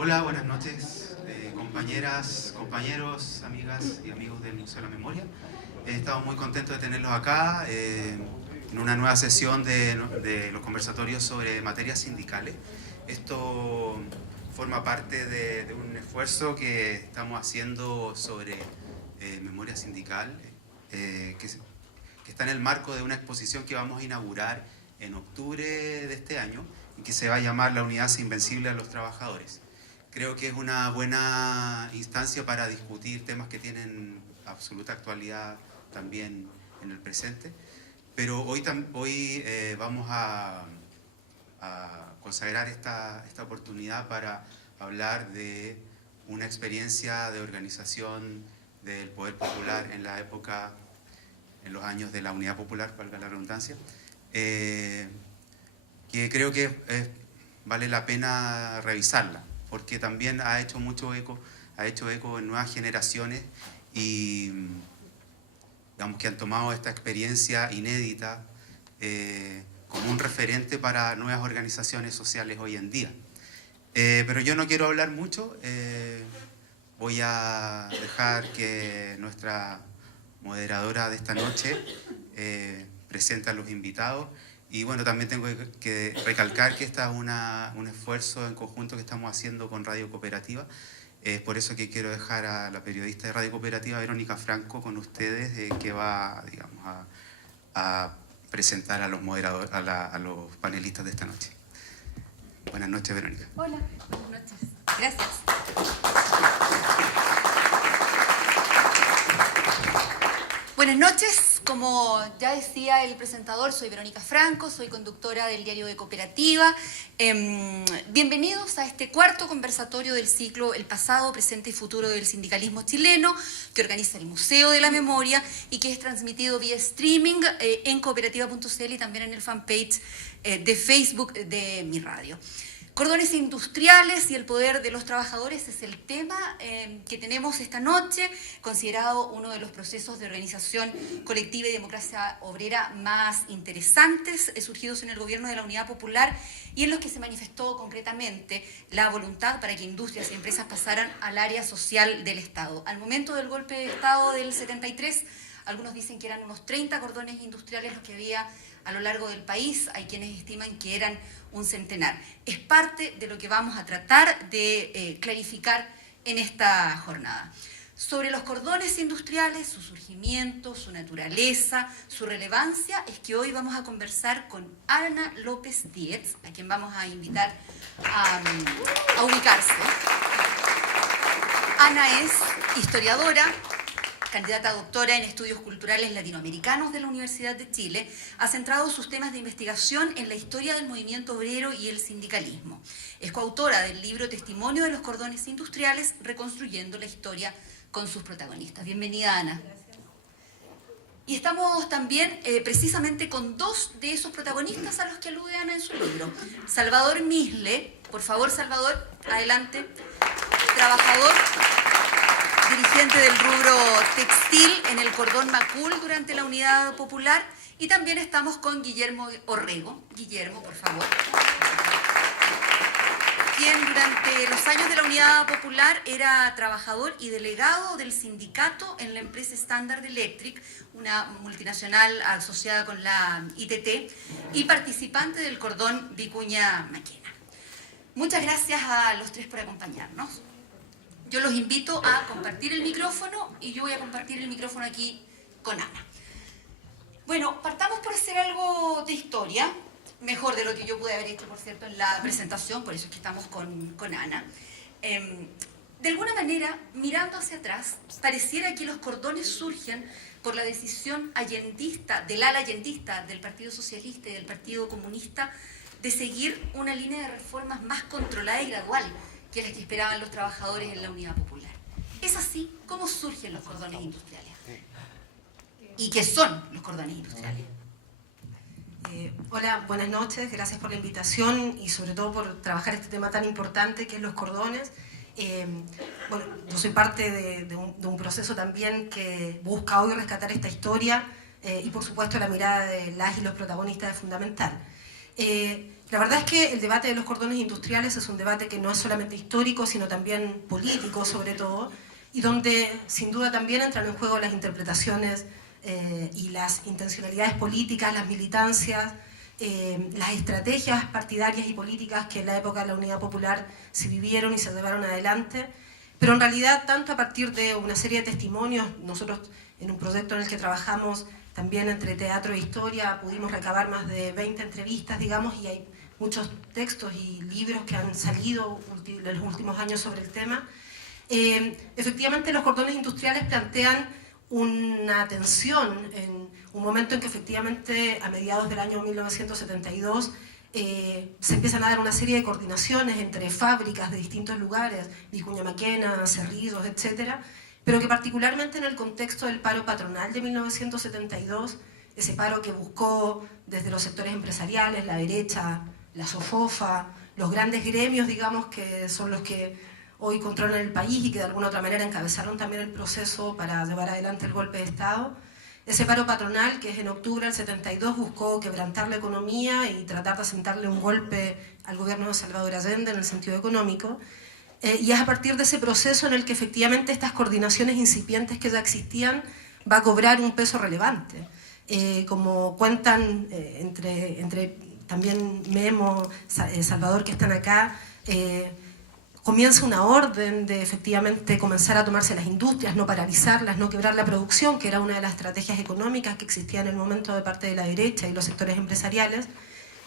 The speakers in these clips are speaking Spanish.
Hola, buenas noches, compañeras, compañeros, amigas y amigos del Museo de la Memoria. Estamos muy contentos de tenerlos acá en una nueva sesión de los conversatorios sobre materias sindicales. Esto forma parte de un esfuerzo que estamos haciendo sobre memoria sindical, que está en el marco de una exposición que vamos a inaugurar en octubre de este año y que se va a llamar La Unidad Invencible a los Trabajadores. Creo que es una buena instancia para discutir temas que tienen absoluta actualidad también en el presente, pero hoy vamos a consagrar esta oportunidad para hablar de una experiencia de organización del poder popular en la época, en los años de la Unidad Popular, valga la redundancia, que creo que vale la pena revisarla, porque también ha hecho eco en nuevas generaciones y digamos que han tomado esta experiencia inédita como un referente para nuevas organizaciones sociales hoy en día. Pero yo no quiero hablar mucho, voy a dejar que nuestra moderadora de esta noche presente a los invitados. Y bueno, también tengo que recalcar que este es un esfuerzo en conjunto que estamos haciendo con Radio Cooperativa. Es por eso que quiero dejar a la periodista de Radio Cooperativa, Verónica Franco, con ustedes, que va, digamos, a presentar a los moderadores, a los panelistas de esta noche. Buenas noches, Verónica. Hola, buenas noches. Gracias. Buenas noches, como ya decía el presentador, soy Verónica Franco, soy conductora del diario de Cooperativa. Bienvenidos a este cuarto conversatorio del ciclo El pasado, presente y futuro del sindicalismo chileno, que organiza el Museo de la Memoria y que es transmitido vía streaming en cooperativa.cl y también en el fanpage de Facebook de mi radio. Cordones industriales y el poder de los trabajadores es el tema que tenemos esta noche, considerado uno de los procesos de organización colectiva y democracia obrera más interesantes surgidos en el gobierno de la Unidad Popular y en los que se manifestó concretamente la voluntad para que industrias y empresas pasaran al área social del Estado. Al momento del golpe de Estado del 73, algunos dicen que eran unos 30 cordones industriales los que había a lo largo del país, hay quienes estiman que eran un centenar. Es parte de lo que vamos a tratar de clarificar en esta jornada. Sobre los cordones industriales, su surgimiento, su naturaleza, su relevancia, es que hoy vamos a conversar con Ana López Dietz, a quien vamos a invitar a ubicarse. Ana es historiadora, candidata a doctora en estudios culturales latinoamericanos de la Universidad de Chile, ha centrado sus temas de investigación en la historia del movimiento obrero y el sindicalismo. Es coautora del libro Testimonio de los cordones industriales, reconstruyendo la historia con sus protagonistas. Bienvenida, Ana. Gracias. Y estamos también precisamente con dos de esos protagonistas a los que alude Ana en su libro. Salvador Misle, por favor, Salvador, adelante. Trabajador, dirigente del rubro textil en el Cordón Macul durante la Unidad Popular, y también estamos con Guillermo Orrego. Guillermo, por favor. Quien durante los años de la Unidad Popular era trabajador y delegado del sindicato en la empresa Standard Electric, una multinacional asociada con la ITT, y participante del Cordón Vicuña Maquena. Muchas gracias a los tres por acompañarnos. Yo los invito a compartir el micrófono y yo voy a compartir el micrófono aquí con Ana. Bueno, partamos por hacer algo de historia, mejor de lo que yo pude haber hecho, por cierto, en la presentación, por eso es que estamos con Ana. De alguna manera, mirando hacia atrás, pareciera que los cordones surgen por la decisión allendista, del ala allendista, del Partido Socialista y del Partido Comunista, de seguir una línea de reformas más controlada y gradual que las que esperaban los trabajadores en la Unidad Popular. ¿Es así? ¿Cómo surgen los cordones industriales? ¿Y qué son los cordones industriales? Hola, buenas noches, gracias por la invitación y sobre todo por trabajar este tema tan importante que es los cordones. Bueno, yo soy parte de un proceso también que busca hoy rescatar esta historia y por supuesto la mirada de las y los protagonistas es fundamental. La verdad es que el debate de los cordones industriales es un debate que no es solamente histórico, sino también político, sobre todo, y donde sin duda también entran en juego las interpretaciones y las intencionalidades políticas, las militancias, las estrategias partidarias y políticas que en la época de la Unidad Popular se vivieron y se llevaron adelante. Pero en realidad, tanto a partir de una serie de testimonios, nosotros en un proyecto en el que trabajamos también entre teatro e historia, pudimos recabar más de 20 entrevistas, digamos, y hay muchos textos y libros que han salido en los últimos años sobre el tema. Efectivamente, los cordones industriales plantean una tensión en un momento en que efectivamente a mediados del año 1972 se empiezan a dar una serie de coordinaciones entre fábricas de distintos lugares, Vicuña Maquena, Cerrillos, etcétera, pero que particularmente en el contexto del paro patronal de 1972, ese paro que buscó desde los sectores empresariales, la derecha, la SOFOFA, los grandes gremios, digamos, que son los que hoy controlan el país y que de alguna otra manera encabezaron también el proceso para llevar adelante el golpe de Estado. Ese paro patronal, que es en octubre del 72, buscó quebrantar la economía y tratar de asentarle un golpe al gobierno de Salvador Allende en el sentido económico. Y es a partir de ese proceso en el que efectivamente estas coordinaciones incipientes que ya existían va a cobrar un peso relevante. Como cuentan entre también Memo, Salvador, que están acá, comienza una orden de efectivamente comenzar a tomarse las industrias, no paralizarlas, no quebrar la producción, que era una de las estrategias económicas que existía en el momento de parte de la derecha y los sectores empresariales.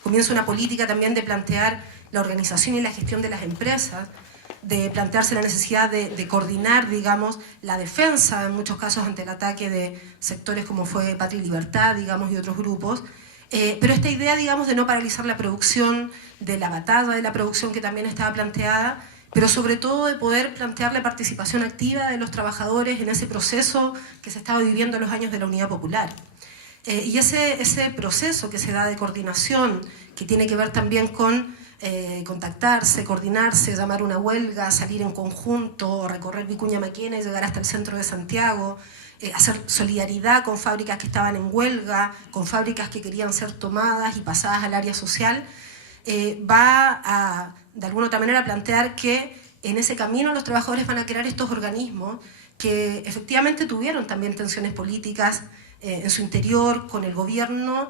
Comienza una política también de plantear la organización y la gestión de las empresas, de plantearse la necesidad de coordinar, digamos, la defensa, en muchos casos ante el ataque de sectores como fue Patria y Libertad, digamos, y otros grupos. Pero esta idea, digamos, de no paralizar la producción, de la batalla de la producción que también estaba planteada, pero sobre todo de poder plantear la participación activa de los trabajadores en ese proceso que se estaba viviendo en los años de la Unidad Popular. Y ese proceso que se da de coordinación, que tiene que ver también con contactarse, coordinarse, llamar una huelga, salir en conjunto, recorrer Vicuña Maquena y llegar hasta el centro de Santiago, hacer solidaridad con fábricas que estaban en huelga, con fábricas que querían ser tomadas y pasadas al área social, va a, de alguna otra manera, plantear que en ese camino los trabajadores van a crear estos organismos que efectivamente tuvieron también tensiones políticas en su interior con el gobierno,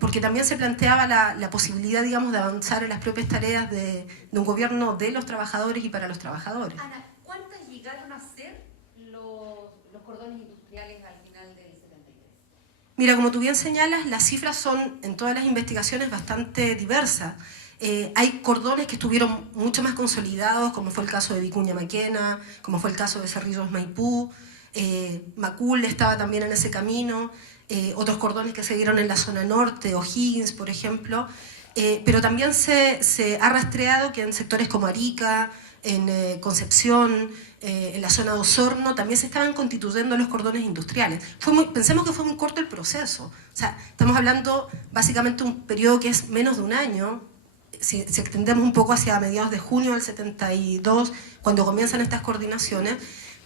porque también se planteaba la posibilidad, digamos, de avanzar en las propias tareas de un gobierno de los trabajadores y para los trabajadores. Ana, ¿cuántas llegaron a ser los cordones industriales al final del 73? Mira, como tú bien señalas, las cifras son en todas las investigaciones bastante diversas. Hay cordones que estuvieron mucho más consolidados, como fue el caso de Vicuña Maquena, como fue el caso de Cerrillos Maipú, Macul estaba también en ese camino, otros cordones que se dieron en la zona norte, O'Higgins, por ejemplo, pero también se ha rastreado que en sectores como Arica, en Concepción, en la zona de Osorno, también se estaban constituyendo los cordones industriales. Pensemos que fue muy corto el proceso, o sea, estamos hablando básicamente de un periodo que es menos de un año, si extendemos un poco hacia mediados de junio del 72, cuando comienzan estas coordinaciones,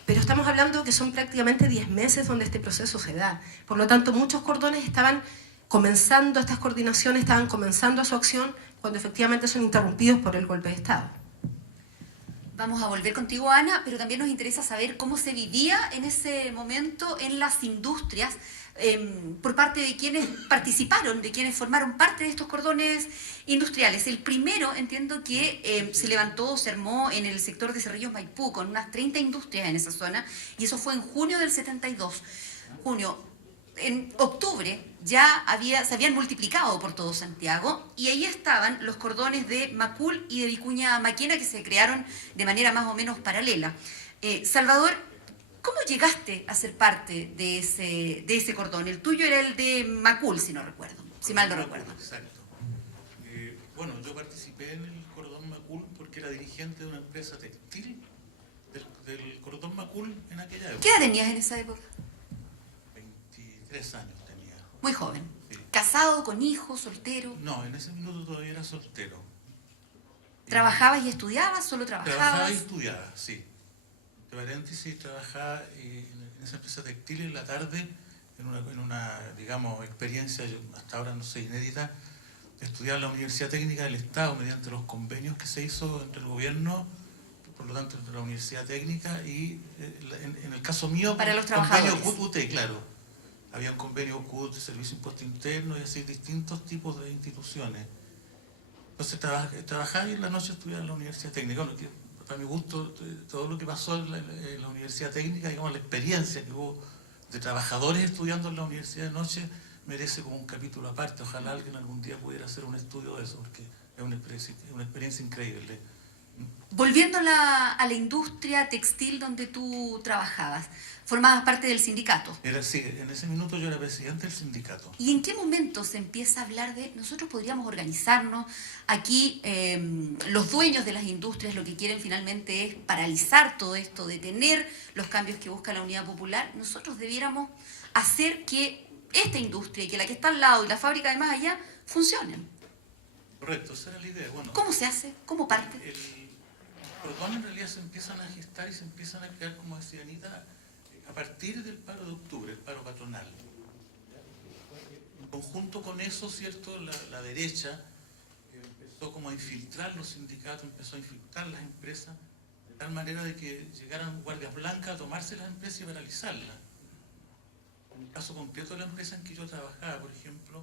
pero estamos hablando que son prácticamente 10 meses donde este proceso se da. Por lo tanto, muchos cordones estaban comenzando estas coordinaciones, estaban comenzando su acción cuando efectivamente son interrumpidos por el golpe de Estado. Vamos a volver contigo, Ana, pero también nos interesa saber cómo se vivía en ese momento en las industrias por parte de quienes participaron, de quienes formaron parte de estos cordones industriales. El primero, entiendo que se levantó, se armó en el sector de Cerrillos Maipú, con unas 30 industrias en esa zona, y eso fue en junio del 72. En octubre ya se habían multiplicado por todo Santiago, y ahí estaban los cordones de Macul y de Vicuña Maquena, que se crearon de manera más o menos paralela. Salvador, ¿cómo llegaste a ser parte de ese cordón? El tuyo era el de Macul, si mal no recuerdo. Exacto. Bueno, yo participé en el cordón Macul porque era dirigente de una empresa textil del cordón Macul en aquella época. ¿Qué edad tenías en esa época? 23 años tenía. Muy joven. Sí. ¿Casado, con hijos, soltero? No, en ese minuto todavía era soltero. ¿Trabajabas y estudiabas? ¿Solo trabajabas? Trabajaba y estudiaba, sí. De paréntesis, trabajaba en esa empresa textil en la tarde, en una digamos, experiencia, hasta ahora no sé, inédita, estudiar en la Universidad Técnica del Estado mediante los convenios que se hizo entre el gobierno, por lo tanto entre la Universidad Técnica y en el caso mío, para los convenio trabajadores. CUT-UT, claro. Había un convenio CUT, Servicio de Impuesto Interno y así distintos tipos de instituciones. Entonces trabajaba y en la noche estudiaba en la Universidad Técnica. Bueno, que, para mi gusto, todo lo que pasó en la Universidad Técnica, digamos, la experiencia que hubo de trabajadores estudiando en la universidad de noche, merece como un capítulo aparte. Ojalá alguien algún día pudiera hacer un estudio de eso, porque es una experiencia increíble. Volviendo a la industria textil donde tú trabajabas, formabas parte del sindicato. Sí, en ese minuto yo era presidente del sindicato. ¿Y en qué momento se empieza a hablar de nosotros podríamos organizarnos? Aquí los dueños de las industrias lo que quieren finalmente es paralizar todo esto, detener los cambios que busca la Unidad Popular. Nosotros debiéramos hacer que esta industria y que la que está al lado y la fábrica de más allá funcionen. Correcto, esa era la idea. Bueno, ¿Cómo se hace? ¿Cómo parte? el cordón en realidad se empiezan a gestar y se empiezan a crear, como decía Anita, a partir del paro de octubre, el paro patronal. En conjunto con eso, ¿cierto? La derecha empezó como a infiltrar los sindicatos, empezó a infiltrar las empresas, de tal manera de que llegaran guardias blancas a tomarse las empresas y paralizarlas. En el caso concreto de la empresa en que yo trabajaba, por ejemplo,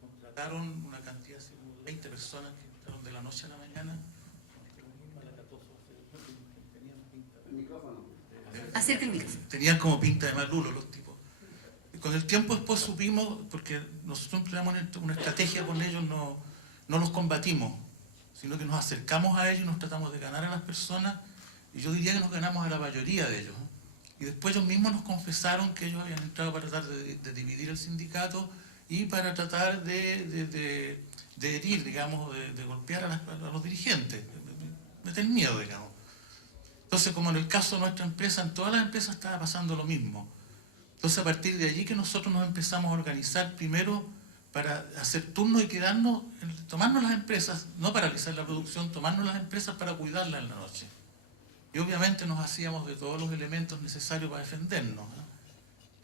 contrataron una cantidad de 20 personas que entraron de la noche a la mañana. Acerca el micrófono. Tenían como pinta de malulo los tipos. Y con el tiempo después supimos, porque nosotros empleamos una estrategia con ellos, no los combatimos, sino que nos acercamos a ellos y nos tratamos de ganar a las personas, y yo diría que nos ganamos a la mayoría de ellos. Y después ellos mismos nos confesaron que ellos habían entrado para tratar de dividir el sindicato y para tratar de herir, digamos, de golpear a los dirigentes, meter miedo, digamos. Entonces, como en el caso de nuestra empresa, en todas las empresas estaba pasando lo mismo. Entonces, a partir de allí que nosotros nos empezamos a organizar primero para hacer turnos y quedarnos, tomarnos las empresas, no paralizar la producción, tomarnos las empresas para cuidarlas en la noche. Y obviamente nos hacíamos de todos los elementos necesarios para defendernos, ¿no?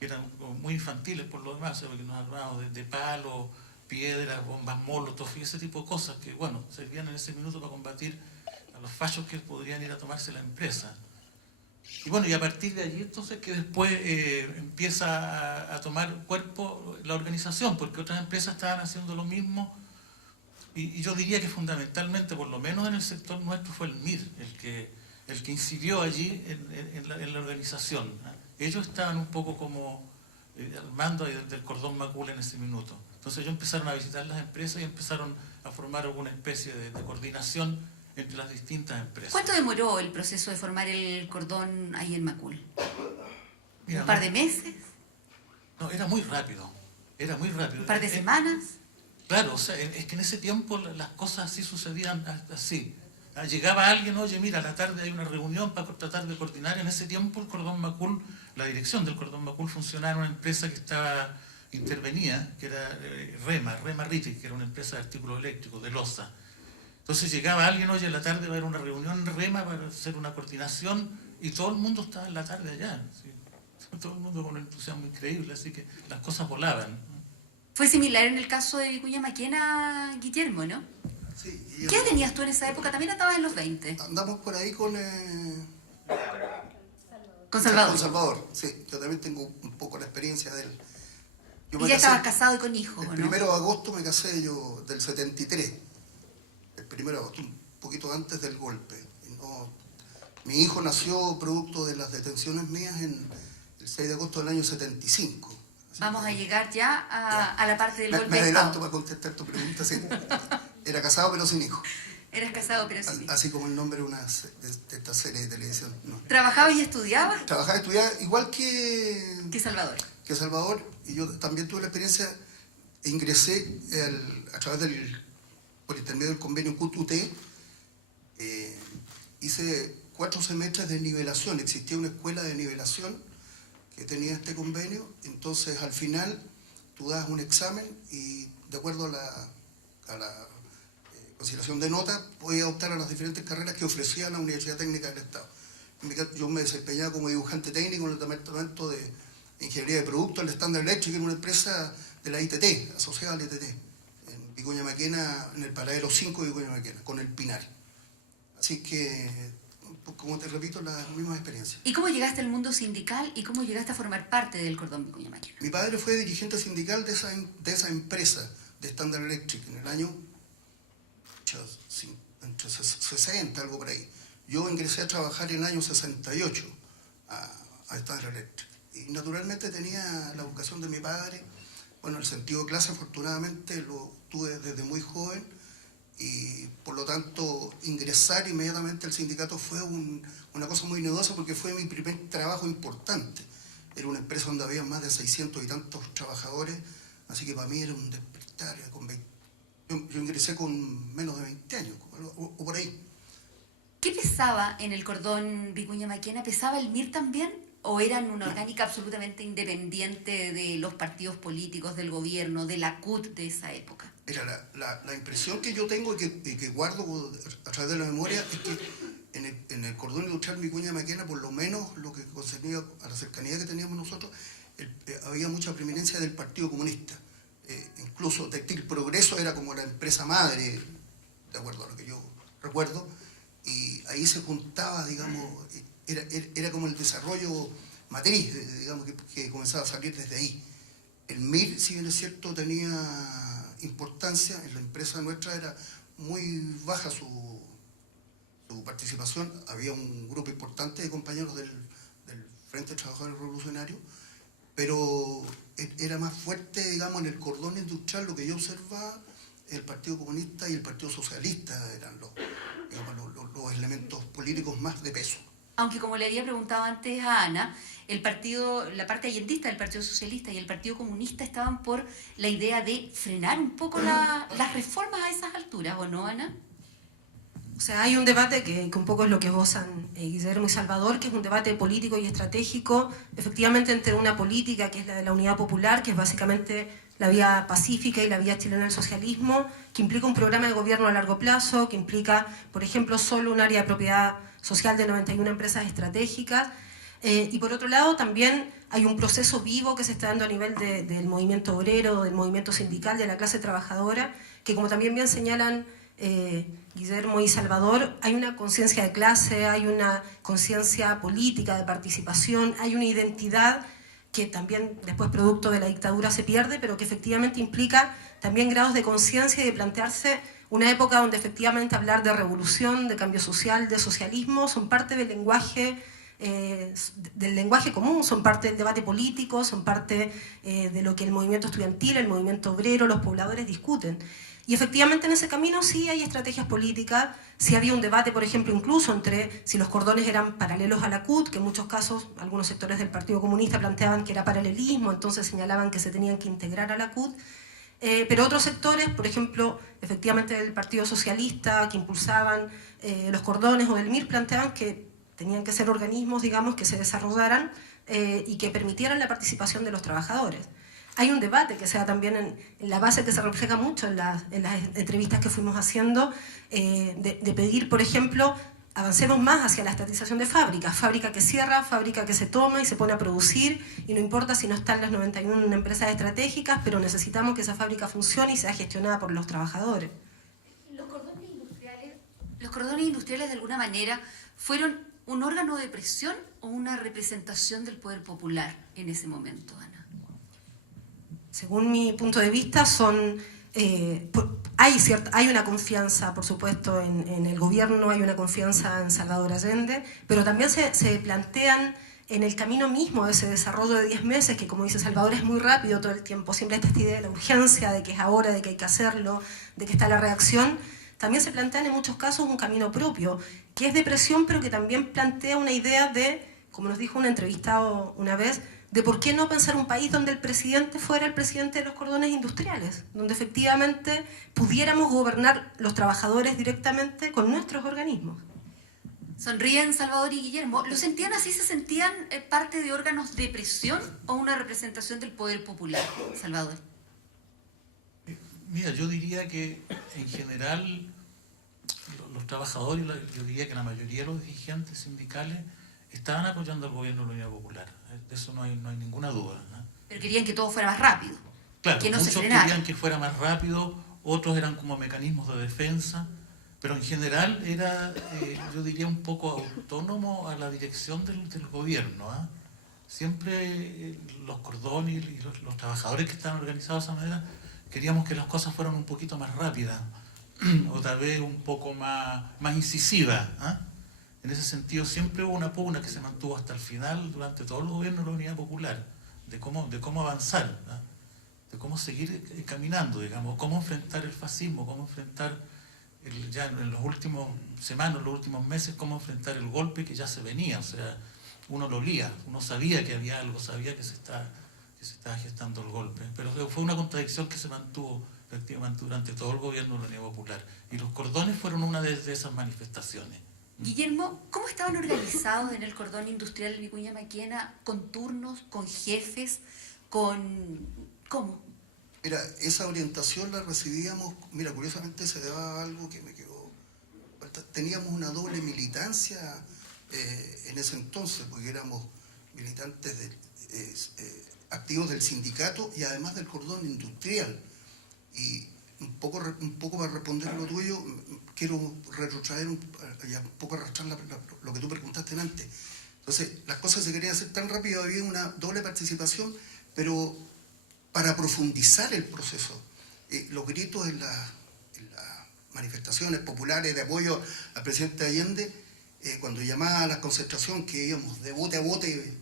Que eran muy infantiles por lo demás, porque nos armábamos de palos, piedras, bombas molotov y ese tipo de cosas que, bueno, servían en ese minuto para combatir a los fachos que podrían ir a tomarse la empresa. Y bueno, y a partir de allí entonces que después empieza a tomar cuerpo la organización, porque otras empresas estaban haciendo lo mismo, y yo diría que fundamentalmente, por lo menos en el sector nuestro, fue el MIR el que incidió allí en la organización, ¿no? Ellos estaban un poco como al mando del cordón Macul en ese minuto. Entonces ellos empezaron a visitar las empresas y empezaron a formar alguna especie de coordinación entre las distintas empresas. ¿Cuánto demoró el proceso de formar el cordón ahí en Macul? Mira, ¿Un par de meses? No, era muy rápido. Era muy rápido. ¿Un par de semanas? Claro, o sea, es que en ese tiempo las cosas así sucedían así. Llegaba alguien, oye, mira, a la tarde hay una reunión para tratar de coordinar. En ese tiempo el cordón Macul, la dirección del cordón Macul funcionaba en una empresa que estaba intervenida, que era Rema Riti, que era una empresa de artículos eléctricos, de loza. Entonces llegaba alguien, oye, a la tarde va a haber una reunión en Rema para hacer una coordinación, y todo el mundo estaba en la tarde allá, ¿sí? Todo el mundo con un entusiasmo increíble, así que las cosas volaban. Fue similar en el caso de Vicuña Maquena, Guillermo, ¿no? Sí, ¿Qué edad tenías tú en esa época? También estabas en los 20. andamos por ahí con Con Con Salvador. Salvador, sí. Yo también tengo un poco la experiencia de él. Yo Y me ya casé- estabas casado y con hijos, El ¿o no? 1 de agosto me casé yo, del 73. El 1 de agosto, un poquito antes del golpe. Y mi hijo nació producto de las detenciones mías el 6 de agosto del año 75. Así Vamos que- a llegar ya a la parte del golpe Me de adelanto Estado. para contestar tu pregunta, sí. Era casado pero sin hijo. Eras casado, pero sí. Así como el nombre de esta serie de televisión. No. ¿Trabajabas y estudiabas? Trabajaba, estudiaba igual que Salvador. Salvador, y yo también tuve la experiencia, ingresé a través por intermedio del convenio CUT-UT, hice 4 semestres de nivelación. Existía una escuela de nivelación que tenía este convenio. Entonces al final tú das un examen y de acuerdo a la conciliación de nota podías optar a las diferentes carreras que ofrecía la Universidad Técnica del Estado. En mi caso, yo me desempeñaba como dibujante técnico en el departamento de Ingeniería de Productos, el Standard Electric, en una empresa de la ITT, asociada al ITT, en Vicuña Maquena, en el paradero 5 de Vicuña Maquena, con el Pinar. Así que, como te repito, las mismas experiencias. ¿Y cómo llegaste al mundo sindical y cómo llegaste a formar parte del Cordón Vicuña Maquena? Mi padre fue dirigente sindical de esa empresa, de Standard Electric, en el año entre 60, algo por ahí. Yo ingresé a trabajar en el año 68 a Standard Electric. Y naturalmente tenía la vocación de mi padre. Bueno, el sentido de clase afortunadamente lo tuve desde muy joven y por lo tanto ingresar inmediatamente al sindicato fue una cosa muy novedosa porque fue mi primer trabajo importante. Era una empresa donde había más de 600 y tantos trabajadores, así que para mí era un despertar. Yo ingresé con menos de 20 años, o por ahí. ¿Qué pesaba en el Cordón Vicuña Maquena? ¿Pesaba el MIR también? ¿O eran una orgánica absolutamente independiente de los partidos políticos, del gobierno, de la CUT de esa época? Mira, la impresión que yo tengo y que guardo a través de la memoria es que en el cordón industrial Vicuña Maquena, por lo menos lo que concernía a la cercanía que teníamos nosotros, había mucha preeminencia del Partido Comunista. Incluso Textil Progreso era como la empresa madre, de acuerdo a lo que yo recuerdo, y ahí se juntaba, digamos, era como el desarrollo matriz, digamos, que comenzaba a salir desde ahí. El MIR, si bien es cierto, tenía importancia, en la empresa nuestra era muy baja su participación, había un grupo importante de compañeros del Frente Trabajadores Revolucionario, pero era más fuerte, digamos, en el cordón industrial, lo que yo observaba, el Partido Comunista y el Partido Socialista eran los elementos políticos más de peso. Aunque, como le había preguntado antes a Ana, la parte allendista del Partido Socialista y el Partido Comunista estaban por la idea de frenar un poco las reformas a esas alturas, ¿o no, Ana? O sea, hay un debate que un poco es lo que gozan Guillermo y Salvador, que es un debate político y estratégico, efectivamente entre una política que es la de la Unidad Popular, que es básicamente la vía pacífica y la vía chilena del socialismo, que implica un programa de gobierno a largo plazo, que implica, por ejemplo, solo un área de propiedad social de 91 empresas estratégicas, y por otro lado también hay un proceso vivo que se está dando a nivel del movimiento obrero, del movimiento sindical, de la clase trabajadora, que como también bien señalan Guillermo y Salvador, hay una conciencia de clase, hay una conciencia política de participación, hay una identidad que también después producto de la dictadura se pierde, pero que efectivamente implica también grados de conciencia y de plantearse una época donde efectivamente hablar de revolución, de cambio social, de socialismo, son parte del lenguaje común, son parte del debate político, son parte de lo que el movimiento estudiantil, el movimiento obrero, los pobladores discuten. Y efectivamente en ese camino sí hay estrategias políticas, sí había un debate, por ejemplo, incluso entre si los cordones eran paralelos a la CUT, que en muchos casos algunos sectores del Partido Comunista planteaban que era paralelismo, entonces señalaban que se tenían que integrar a la CUT, pero otros sectores, por ejemplo, efectivamente del Partido Socialista, que impulsaban los cordones o del MIR, planteaban que tenían que ser organismos, digamos, que se desarrollaran y que permitieran la participación de los trabajadores. Hay un debate que se da también en la base que se refleja mucho en las entrevistas que fuimos haciendo, de pedir, por ejemplo, avancemos más hacia la estatización de fábricas, fábrica que cierra, fábrica que se toma y se pone a producir, y no importa si no están las 91 empresas estratégicas, pero necesitamos que esa fábrica funcione y sea gestionada por los trabajadores. Los cordones industriales de alguna manera fueron un órgano de presión o una representación del poder popular en ese momento, Ana. Según mi punto de vista, hay una confianza, por supuesto, en el gobierno, hay una confianza en Salvador Allende, pero también se plantean en el camino mismo de ese desarrollo de 10 meses, que como dice Salvador es muy rápido todo el tiempo, siempre está esta idea de la urgencia, de que es ahora, de que hay que hacerlo, de que está la reacción. También se plantean en muchos casos un camino propio, que es de presión, pero que también plantea una idea de, como nos dijo un entrevistado una vez, de por qué no pensar un país donde el presidente fuera el presidente de los cordones industriales, donde efectivamente pudiéramos gobernar los trabajadores directamente con nuestros organismos. Sonríen Salvador y Guillermo. ¿Lo sentían así? ¿Se sentían parte de órganos de presión o una representación del poder popular, Salvador? Mira, yo diría que en general los trabajadores, yo diría que la mayoría de los dirigentes sindicales estaban apoyando al gobierno de la Unidad Popular. De eso no hay ninguna duda, ¿no? Pero querían que todo fuera más rápido, Claro, que no se muchos frenara. querían que fuera más rápido, otros eran como mecanismos de defensa, pero en general era, yo diría, un poco autónomo a la dirección del gobierno, ¿ah? Siempre los cordones y los trabajadores que estaban organizados de esa manera queríamos que las cosas fueran un poquito más rápidas, o tal vez un poco más incisivas, ¿ah? En ese sentido siempre hubo una pugna que se mantuvo hasta el final durante todo el gobierno de la Unidad Popular, de cómo avanzar, ¿ah? De cómo seguir caminando, digamos, cómo enfrentar el fascismo, cómo enfrentar, ya en las últimas semanas, los últimos meses, cómo enfrentar el golpe que ya se venía. O sea, uno lo olía, uno sabía que había algo, sabía que se estaba gestando el golpe, pero fue una contradicción que se mantuvo efectivamente durante todo el gobierno de la Unidad Popular, y los cordones fueron una de esas manifestaciones. Guillermo, ¿cómo estaban organizados en el cordón industrial en Vicuña Maquena? ¿Con turnos, con jefes, ¿Cómo? Mira, esa orientación la recibíamos, mira, curiosamente se daba algo que me quedó. Teníamos una doble militancia en ese entonces, porque éramos militantes activos del sindicato y además del cordón industrial. Y un poco para responder lo tuyo, quiero retrotraer un poco arrastrar lo que tú preguntaste antes. Entonces, las cosas se querían hacer tan rápido, había una doble participación, pero para profundizar el proceso. Los gritos en las manifestaciones populares de apoyo al presidente Allende, cuando llamaba a la concentración, que íbamos de bote a bote,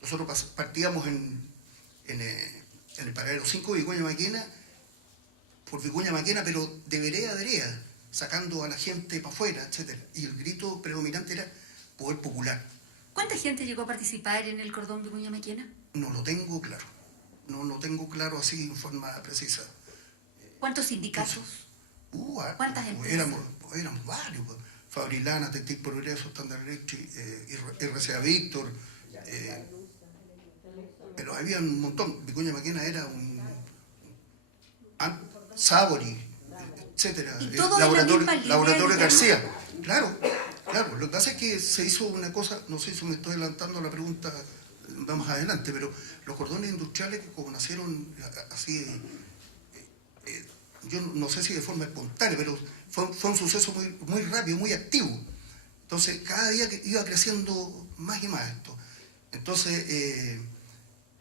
nosotros partíamos en el paradero 5 de Vicuña Maquena, por Vicuña Maquena, pero de vereda a vereda, sacando a la gente para afuera, etc. Y el grito predominante era poder popular. ¿Cuánta gente llegó a participar en el cordón Vicuña Maquena? No lo tengo claro. No lo tengo claro así en forma precisa. ¿Cuántos sindicatos? ¿Cuántas empresas? Éramos varios. Fabrilana, Textil Progreso, Standard Electric, RCA Víctor, pero había un montón. Vicuña Maquena era un Sabori, etcétera. Laboratorio García. Claro. Lo que pasa es que se hizo una cosa, no sé si me estoy adelantando a la pregunta más adelante, pero los cordones industriales, como nacieron así, yo no sé si de forma espontánea, pero fue un suceso muy rápido, muy activo. Entonces, cada día iba creciendo más y más esto. Entonces,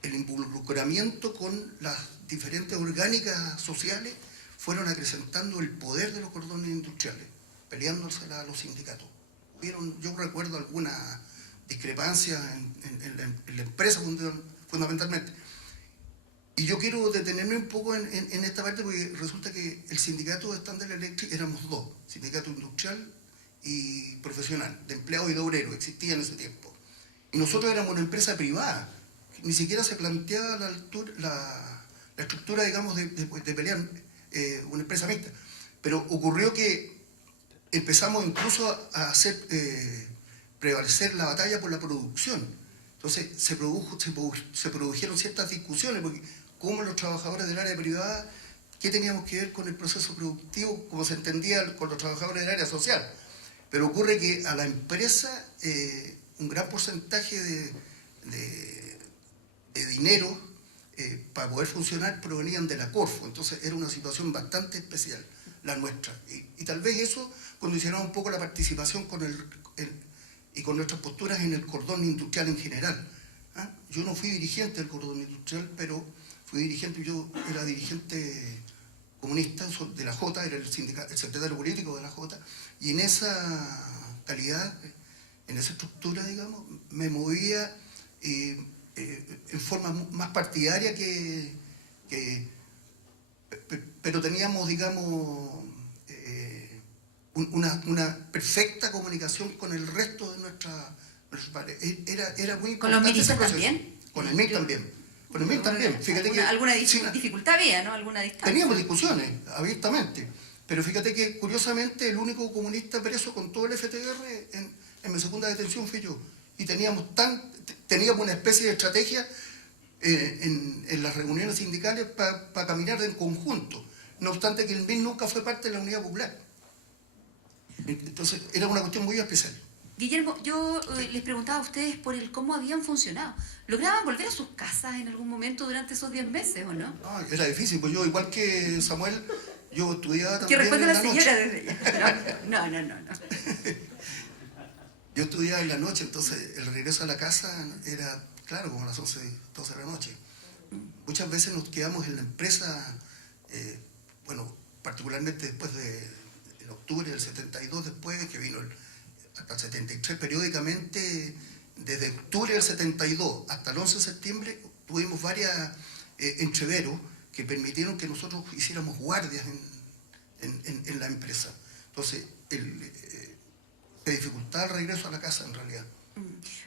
el involucramiento con las diferentes orgánicas sociales fueron acrecentando el poder de los cordones industriales, peleándosela a los sindicatos. Yo recuerdo algunas discrepancias en la empresa fundamentalmente. Y yo quiero detenerme un poco en esta parte, porque resulta que el sindicato de Standard Electric éramos dos, sindicato industrial y profesional, de empleados y de obreros, existía en ese tiempo. Y nosotros éramos una empresa privada, ni siquiera se planteaba la estructura, digamos, de pelear una empresa mixta. Pero ocurrió que empezamos incluso a hacer prevalecer la batalla por la producción. Entonces se produjeron ciertas discusiones, porque como los trabajadores del área privada, ¿qué teníamos que ver con el proceso productivo como se entendía con los trabajadores del área social? Pero ocurre que a la empresa un gran porcentaje de dinero para poder funcionar provenían de la Corfo. Entonces era una situación bastante especial la nuestra. Y tal vez eso condicionaba un poco la participación y con nuestras posturas en el cordón industrial en general. ¿Ah? Yo no fui dirigente del cordón industrial, pero yo era dirigente comunista de la Jota, era el secretario político de la Jota, y en esa calidad, en esa estructura, digamos, me movía en forma más partidaria pero teníamos, digamos, una perfecta comunicación con el resto de nuestros padres. Era muy importante. ¿Con los militantes también? Con el MIR también. Con el MIR también. Fíjate alguna dificultad había, ¿no? Alguna distancia. Teníamos discusiones, abiertamente. Pero fíjate que, curiosamente, el único comunista preso con todo el FTR en mi segunda detención fui yo. Y teníamos una especie de estrategia en las reuniones sindicales para caminar en conjunto. No obstante que el MIR nunca fue parte de la Unidad Popular. Entonces, era una cuestión muy especial. Guillermo, yo les preguntaba a ustedes por el cómo habían funcionado. ¿Lograban volver a sus casas en algún momento durante esos 10 meses o no? Ah, era difícil, pues yo, igual que Samuel, yo estudiaba Que también responde en la la señora noche. desde ya. No. Yo estudiaba en la noche, entonces el regreso a la casa era, claro, como a las 11, 12 de la noche. Muchas veces nos quedamos en la empresa, bueno, particularmente después en octubre del 72, después que vino hasta el 73, periódicamente, desde octubre del 72 hasta el 11 de septiembre, tuvimos varias entreveros que permitieron que nosotros hiciéramos guardias en la empresa. Entonces, se dificultaba el regreso a la casa en realidad.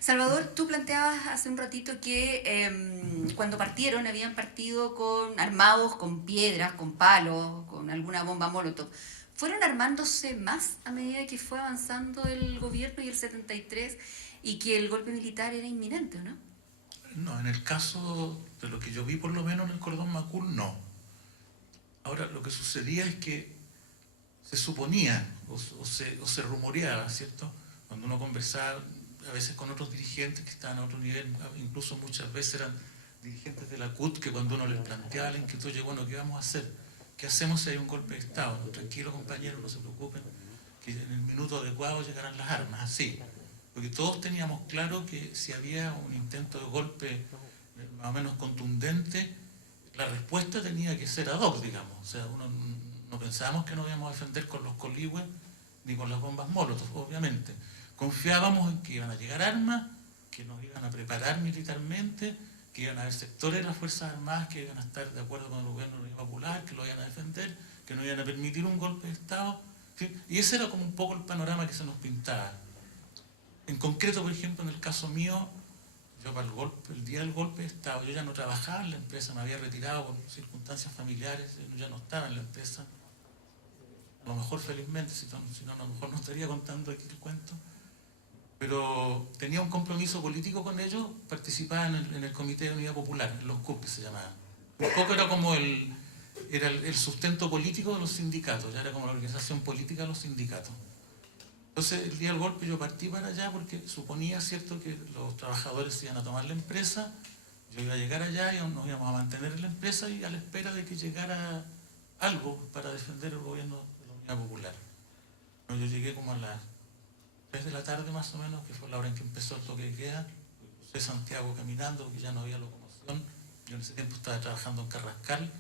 Salvador, tú planteabas hace un ratito que cuando partieron habían partido armados con piedras, con palos, con alguna bomba molotov. ¿Fueron armándose más a medida que fue avanzando el gobierno y el 73 y que el golpe militar era inminente, no? No, en el caso de lo que yo vi por lo menos en el cordón Macul, no. Ahora, lo que sucedía es que se suponía o se rumoreaba, ¿cierto? Cuando uno conversaba a veces con otros dirigentes que estaban a otro nivel, incluso muchas veces eran dirigentes de la CUT, que cuando uno les planteaba la inquietud, oye, bueno, ¿qué vamos a hacer? ¿Qué hacemos si hay un golpe de Estado? Tranquilos, compañeros, no se preocupen, que en el minuto adecuado llegarán las armas, así. Porque todos teníamos claro que si había un intento de golpe más o menos contundente, la respuesta tenía que ser ad hoc, digamos. O sea, no pensábamos que nos íbamos a defender con los coligües ni con las bombas molotov, obviamente. Confiábamos en que iban a llegar armas, que nos iban a preparar militarmente, que iban a haber sectores de las Fuerzas Armadas que iban a estar de acuerdo con el gobierno de la Unidad Popular, que lo iban a defender, que no iban a permitir un golpe de Estado. ¿Sí? Y ese era como un poco el panorama que se nos pintaba. En concreto, por ejemplo, en el caso mío, yo para el día del golpe de Estado, yo ya no trabajaba en la empresa, me había retirado por circunstancias familiares, ya no estaba en la empresa. A lo mejor felizmente, si no, a lo mejor no estaría contando aquí el cuento. Pero tenía un compromiso político con ellos, participaba en el Comité de Unidad Popular, en los CUP que se llamaban. Un poco era como el sustento político de los sindicatos, ya era como la organización política de los sindicatos. Entonces, el día del golpe yo partí para allá porque suponía, ¿cierto?, que los trabajadores iban a tomar la empresa, yo iba a llegar allá y nos íbamos a mantener en la empresa y a la espera de que llegara algo para defender el gobierno de la Unidad Popular. Bueno, yo llegué como a las 3 de la tarde más o menos, que fue la hora en que empezó el toque de queda. Crucé Santiago caminando porque ya no había locomoción. Yo en ese tiempo estaba trabajando en Carrascal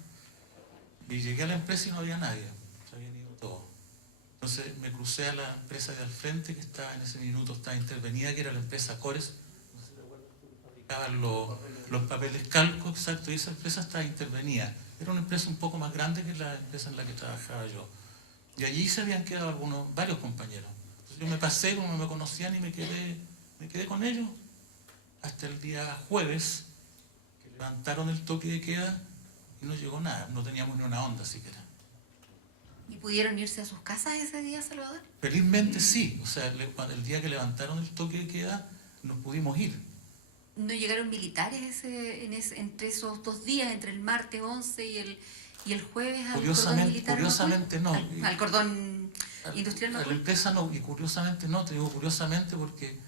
y llegué a la empresa y no había nadie, se habían ido todos. Entonces me crucé a la empresa de al frente que estaba en ese minuto, estaba intervenida, que era la empresa Cores, no sé si recuerdan, fabricaban los papeles calco, exacto, y esa empresa estaba intervenida. Era una empresa un poco más grande que la empresa en la que trabajaba yo. Y allí se habían quedado varios compañeros. Entonces yo me pasé, como no me conocían, y me quedé con ellos hasta el día jueves, que levantaron el toque de queda y no llegó nada, no teníamos ni una onda siquiera. ¿Y pudieron irse a sus casas ese día, Salvador? Felizmente sí, o sea, el día que levantaron el toque de queda nos pudimos ir. ¿No llegaron militares entre esos 2 días, entre el martes 11 y el jueves al cordón militar? Curiosamente no. Al cordón industrial. A la empresa no, y curiosamente no, te digo curiosamente porque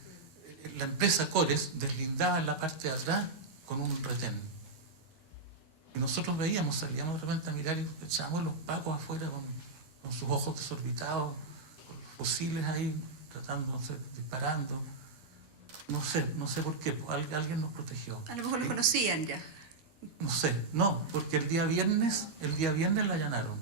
la empresa Cores deslindaba en la parte de atrás con un retén. Y nosotros salíamos de repente a mirar y echábamos los pacos afuera con sus ojos desorbitados, con los fusiles ahí, tratando, no sé, disparando. No sé por qué, alguien nos protegió. A lo mejor lo conocían ya. No sé, no, porque el día viernes la allanaron.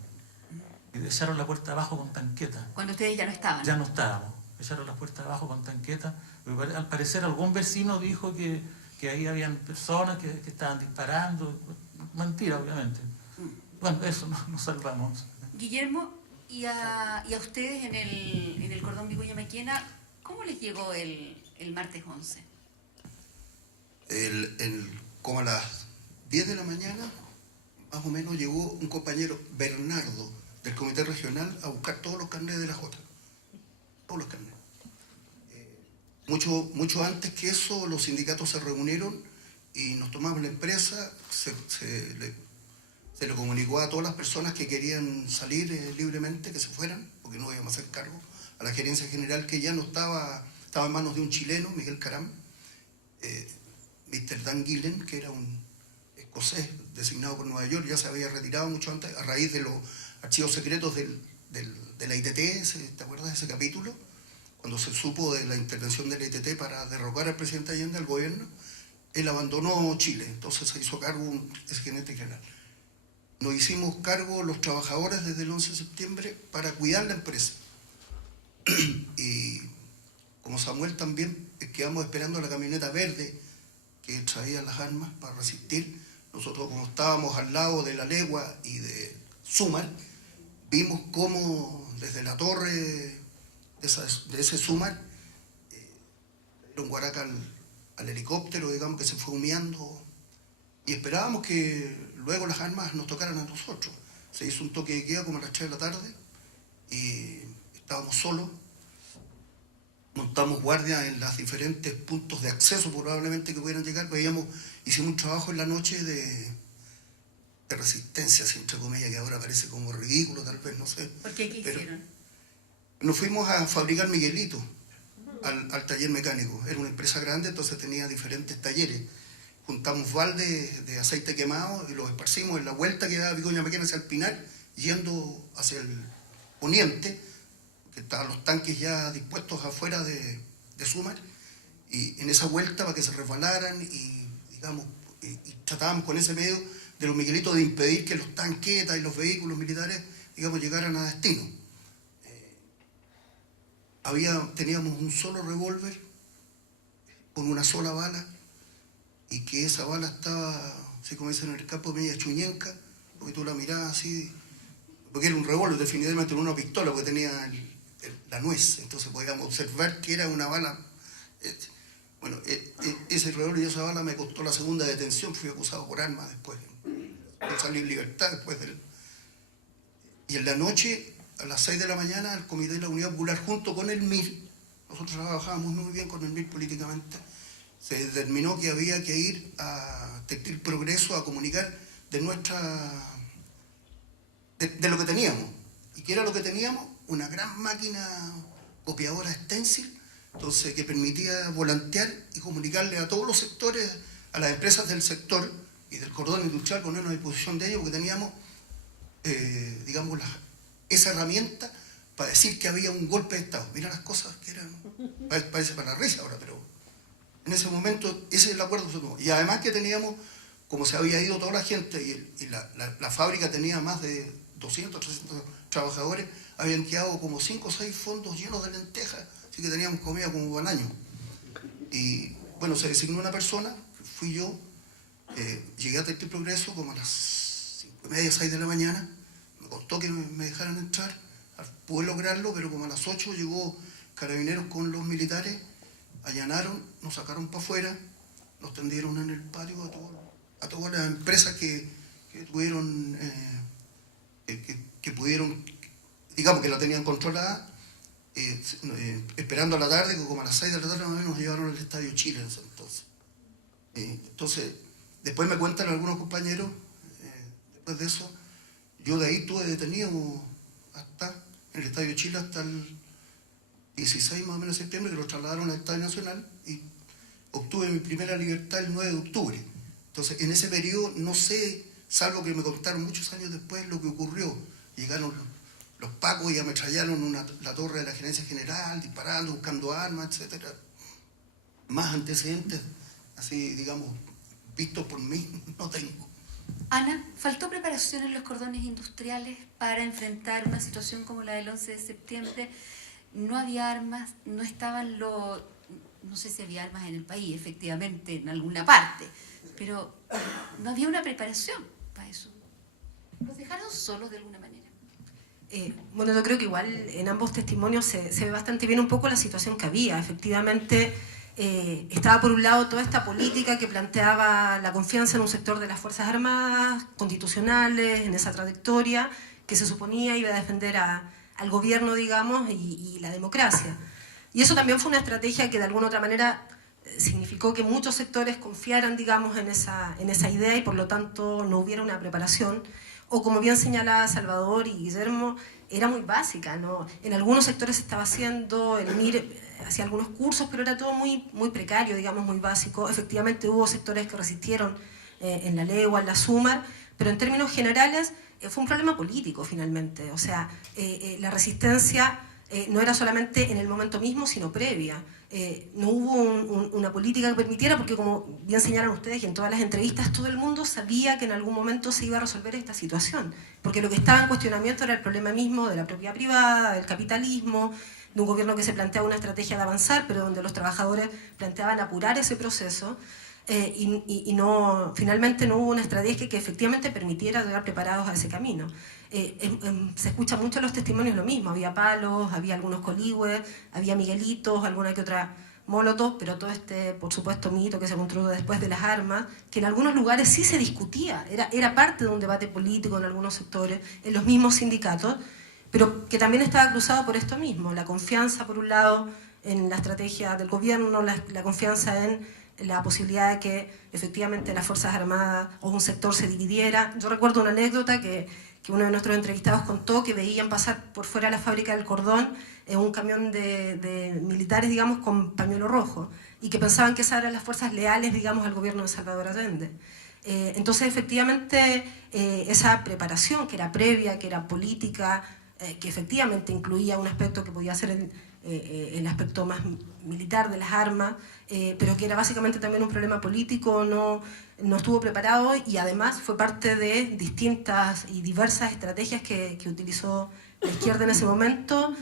Y echaron la puerta abajo con tanqueta. Cuando ustedes ya no estaban. Ya no estábamos. Echaron la puerta abajo con tanqueta. Al parecer algún vecino dijo que ahí habían personas que estaban disparando. Mentira, obviamente. Bueno, eso nos salvamos. Guillermo, y a ustedes en el cordón Vicuña Maquena, ¿cómo les llegó el martes 11? Como a las 10 de la mañana, más o menos, llegó un compañero, Bernardo, del Comité Regional, a buscar todos los carnets de la Jota. Todos los carnets. Mucho antes que eso, los sindicatos se reunieron y nos tomamos la empresa, se le comunicó a todas las personas que querían salir libremente, que se fueran, porque no íbamos a hacer cargo, a la gerencia general que ya no estaba estaba en manos de un chileno, Miguel Caram, Mr. Dan Gillen, que era un escocés designado por Nueva York, ya se había retirado mucho antes, a raíz de los archivos secretos de la ITT, ¿te acuerdas de ese capítulo? Cuando se supo de la intervención de la ITT para derrocar al presidente Allende al gobierno, él abandonó Chile, entonces se hizo cargo un gerente general. Nos hicimos cargo los trabajadores desde el 11 de septiembre para cuidar la empresa. Y como Samuel también quedamos esperando la camioneta verde que traía las armas para resistir. Nosotros, como estábamos al lado de La Legua y de Zumar, vimos cómo desde la torre de ese Zumar dieron guaraca al helicóptero, digamos, que se fue humeando, y esperábamos que luego las armas nos tocaran a nosotros. Se hizo un toque de queda como a las 3 de la tarde y estábamos solos. Montamos guardia en los diferentes puntos de acceso probablemente que pudieran llegar. Hicimos un trabajo en la noche de resistencia, así, entre comillas, que ahora parece como ridículo, tal vez, no sé. ¿Por qué? ¿Qué hicieron? Nos fuimos a fabricar Miguelito al taller mecánico. Era una empresa grande, entonces tenía diferentes talleres. Juntamos baldes de aceite quemado y los esparcimos en la vuelta que daba Vicuña Maquena hacia el Pinar, yendo hacia el poniente, que estaban los tanques ya dispuestos afuera de Zumar, y en esa vuelta para que se resbalaran y tratábamos con ese medio de los Miguelitos de impedir que los tanquetas y los vehículos militares, llegaran a destino. Teníamos un solo revólver con una sola bala, y que esa bala estaba, así como dicen en el campo, media chuñenca, porque tú la mirabas así, porque era un revólver, definitivamente no una pistola, porque tenía la nuez, entonces podíamos observar que era una bala. Bueno, ese revólver y esa bala me costó la segunda detención, fui acusado por armas después, por salir en libertad después del... Y en la noche, a las 6 de la mañana, el Comité de la Unidad Popular, junto con el MIR, nosotros trabajábamos muy bien con el MIR políticamente, se determinó que había que ir a Textil Progreso a comunicar de lo que teníamos. ¿Y qué era lo que teníamos? Una gran máquina copiadora stencil, entonces, que permitía volantear y comunicarle a todos los sectores, a las empresas del sector y del cordón industrial, ponernos a disposición de ellos, porque teníamos, esa herramienta para decir que había un golpe de Estado. Mira las cosas que eran, parece para la risa ahora, pero en ese momento ese es el acuerdo que se tomó. Y además que teníamos, como se había ido toda la gente y la fábrica tenía más de 200, 300 trabajadores, habían quedado como 5 o 6 fondos llenos de lentejas, así que teníamos comida como buen año. Y bueno, se designó una persona, fui yo, llegué a Textil Progreso como a las 5:30, 6 de la mañana, me costó que me dejaran entrar, pude lograrlo, pero como a las 8 llegó Carabineros con los militares, allanaron, nos sacaron para afuera, nos tendieron en el patio a todas las empresas que tuvieron, que pudieron, digamos que la tenían controlada, esperando a la tarde, que como a las 6 de la tarde más o menos nos llevaron al Estadio Chile en ese entonces. Entonces, después me cuentan algunos compañeros, después de eso, yo de ahí estuve detenido en el Estadio Chile hasta el 16 más o menos de septiembre, que lo trasladaron al Estadio Nacional, y obtuve mi primera libertad el 9 de octubre. Entonces, en ese periodo no sé, salvo que me contaron muchos años después lo que ocurrió. Llegaron los pacos y ametrallaron la torre de la Gerencia General, disparando, buscando armas, etc. Más antecedentes, así, vistos por mí, no tengo. Ana, ¿faltó preparación en los cordones industriales para enfrentar una situación como la del 11 de septiembre? No había armas, no estaban no sé si había armas en el país, efectivamente, en alguna parte, pero no había una preparación para eso. ¿Los dejaron solos de alguna manera? Bueno, yo creo que igual en ambos testimonios se ve bastante bien un poco la situación que había. Efectivamente, estaba por un lado toda esta política que planteaba la confianza en un sector de las Fuerzas Armadas, constitucionales, en esa trayectoria, que se suponía iba a defender al gobierno, digamos, y la democracia. Y eso también fue una estrategia que de alguna u otra manera significó que muchos sectores confiaran, digamos, en esa idea y por lo tanto no hubiera una preparación. O como bien señalaba Salvador y Guillermo, era muy básica, ¿no? En algunos sectores se estaba haciendo, el MIR hacía algunos cursos, pero era todo muy precario, digamos, muy básico. Efectivamente hubo sectores que resistieron en la legua, en la SUMAR, pero en términos generales fue un problema político finalmente. O sea, la resistencia no era solamente en el momento mismo, sino previa. No hubo una política que permitiera, porque como bien señalan ustedes y en todas las entrevistas, todo el mundo sabía que en algún momento se iba a resolver esta situación, porque lo que estaba en cuestionamiento era el problema mismo de la propiedad privada, del capitalismo, de un gobierno que se planteaba una estrategia de avanzar, pero donde los trabajadores planteaban apurar ese proceso, y no, finalmente no hubo una estrategia que efectivamente permitiera llegar preparados a ese camino. Se escucha mucho en los testimonios lo mismo, había palos, había algunos coligües, había miguelitos, alguna que otra molotov, pero todo este, por supuesto, mito que se construyó después de las armas, que en algunos lugares sí se discutía, era parte de un debate político en algunos sectores, en los mismos sindicatos, pero que también estaba cruzado por esto mismo, la confianza, por un lado, en la estrategia del gobierno, la confianza en la posibilidad de que efectivamente las Fuerzas Armadas o un sector se dividiera. Yo recuerdo una anécdota que uno de nuestros entrevistados contó, que veían pasar por fuera de la fábrica del Cordón un camión de militares, digamos, con pañuelo rojo, y que pensaban que esas eran las fuerzas leales, digamos, al gobierno de Salvador Allende. Entonces, efectivamente, esa preparación que era previa, que era política, que efectivamente incluía un aspecto que podía ser el aspecto más militar de las armas, pero que era básicamente también un problema político, no estuvo preparado, y además fue parte de distintas y diversas estrategias que utilizó la izquierda en ese momento,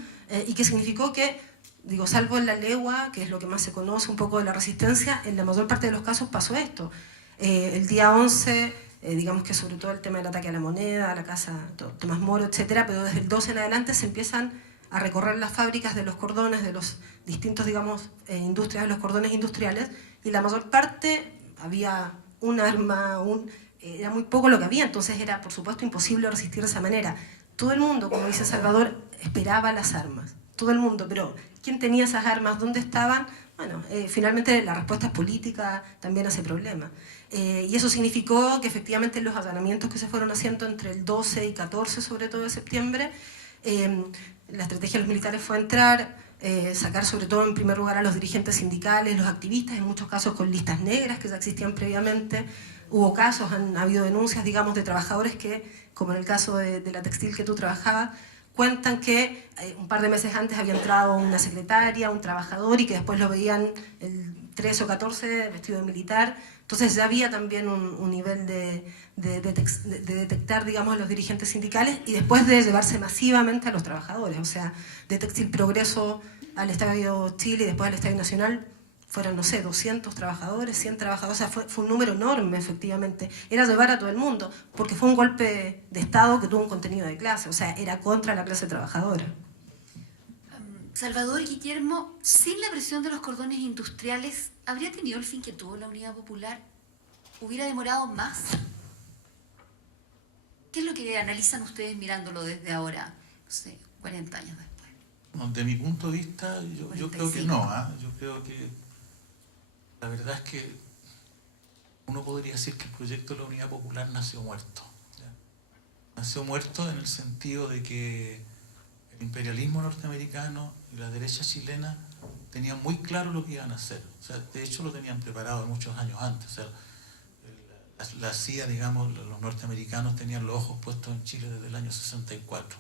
y que significó que, digo, salvo en la legua, que es lo que más se conoce un poco de la resistencia, en la mayor parte de los casos pasó esto. El día 11, digamos que sobre todo el tema del ataque a la moneda, a la casa Tomás Moro, etcétera, pero desde el 12 en adelante se empiezan a recorrer las fábricas de los cordones, de los distintos, digamos, industrias de los cordones industriales, y la mayor parte había un arma, era muy poco lo que había, entonces era, por supuesto, imposible resistir de esa manera. Todo el mundo, como dice Salvador, esperaba las armas, todo el mundo, pero ¿quién tenía esas armas? ¿Dónde estaban? Bueno, finalmente la respuesta es política también a ese problema. Y eso significó que efectivamente los allanamientos que se fueron haciendo entre el 12 y 14, sobre todo de septiembre, la estrategia de los militares fue entrar, sacar sobre todo en primer lugar a los dirigentes sindicales, los activistas, en muchos casos con listas negras que ya existían previamente. Hubo casos, han habido denuncias, digamos, de trabajadores que, como en el caso de la textil que tú trabajabas, cuentan que un par de meses antes había entrado una secretaria, un trabajador, y que después lo veían el 13 o 14 vestido de militar. Entonces ya había también un nivel de detectar, digamos, a los dirigentes sindicales, y después de llevarse masivamente a los trabajadores. O sea, de Textil Progreso al Estadio Chile y después al Estadio Nacional fueron, no sé, 200 trabajadores, 100 trabajadores. O sea, fue un número enorme, efectivamente. Era llevar a todo el mundo, porque fue un golpe de Estado que tuvo un contenido de clase. O sea, era contra la clase trabajadora. Salvador, Guillermo, sin la presión de los cordones industriales, ¿habría tenido el fin que tuvo la Unidad Popular? ¿Hubiera demorado más? ¿Qué es lo que analizan ustedes mirándolo desde ahora, no sé, 40 años después? De mi punto de vista, yo creo que no. Yo creo que la verdad es que uno podría decir que el proyecto de la Unidad Popular nació muerto. ¿Ya? Nació muerto en el sentido de que el imperialismo norteamericano y la derecha chilena tenían muy claro lo que iban a hacer. O sea, de hecho lo tenían preparado muchos años antes. O sea, la CIA, digamos, los norteamericanos tenían los ojos puestos en Chile desde el año 64.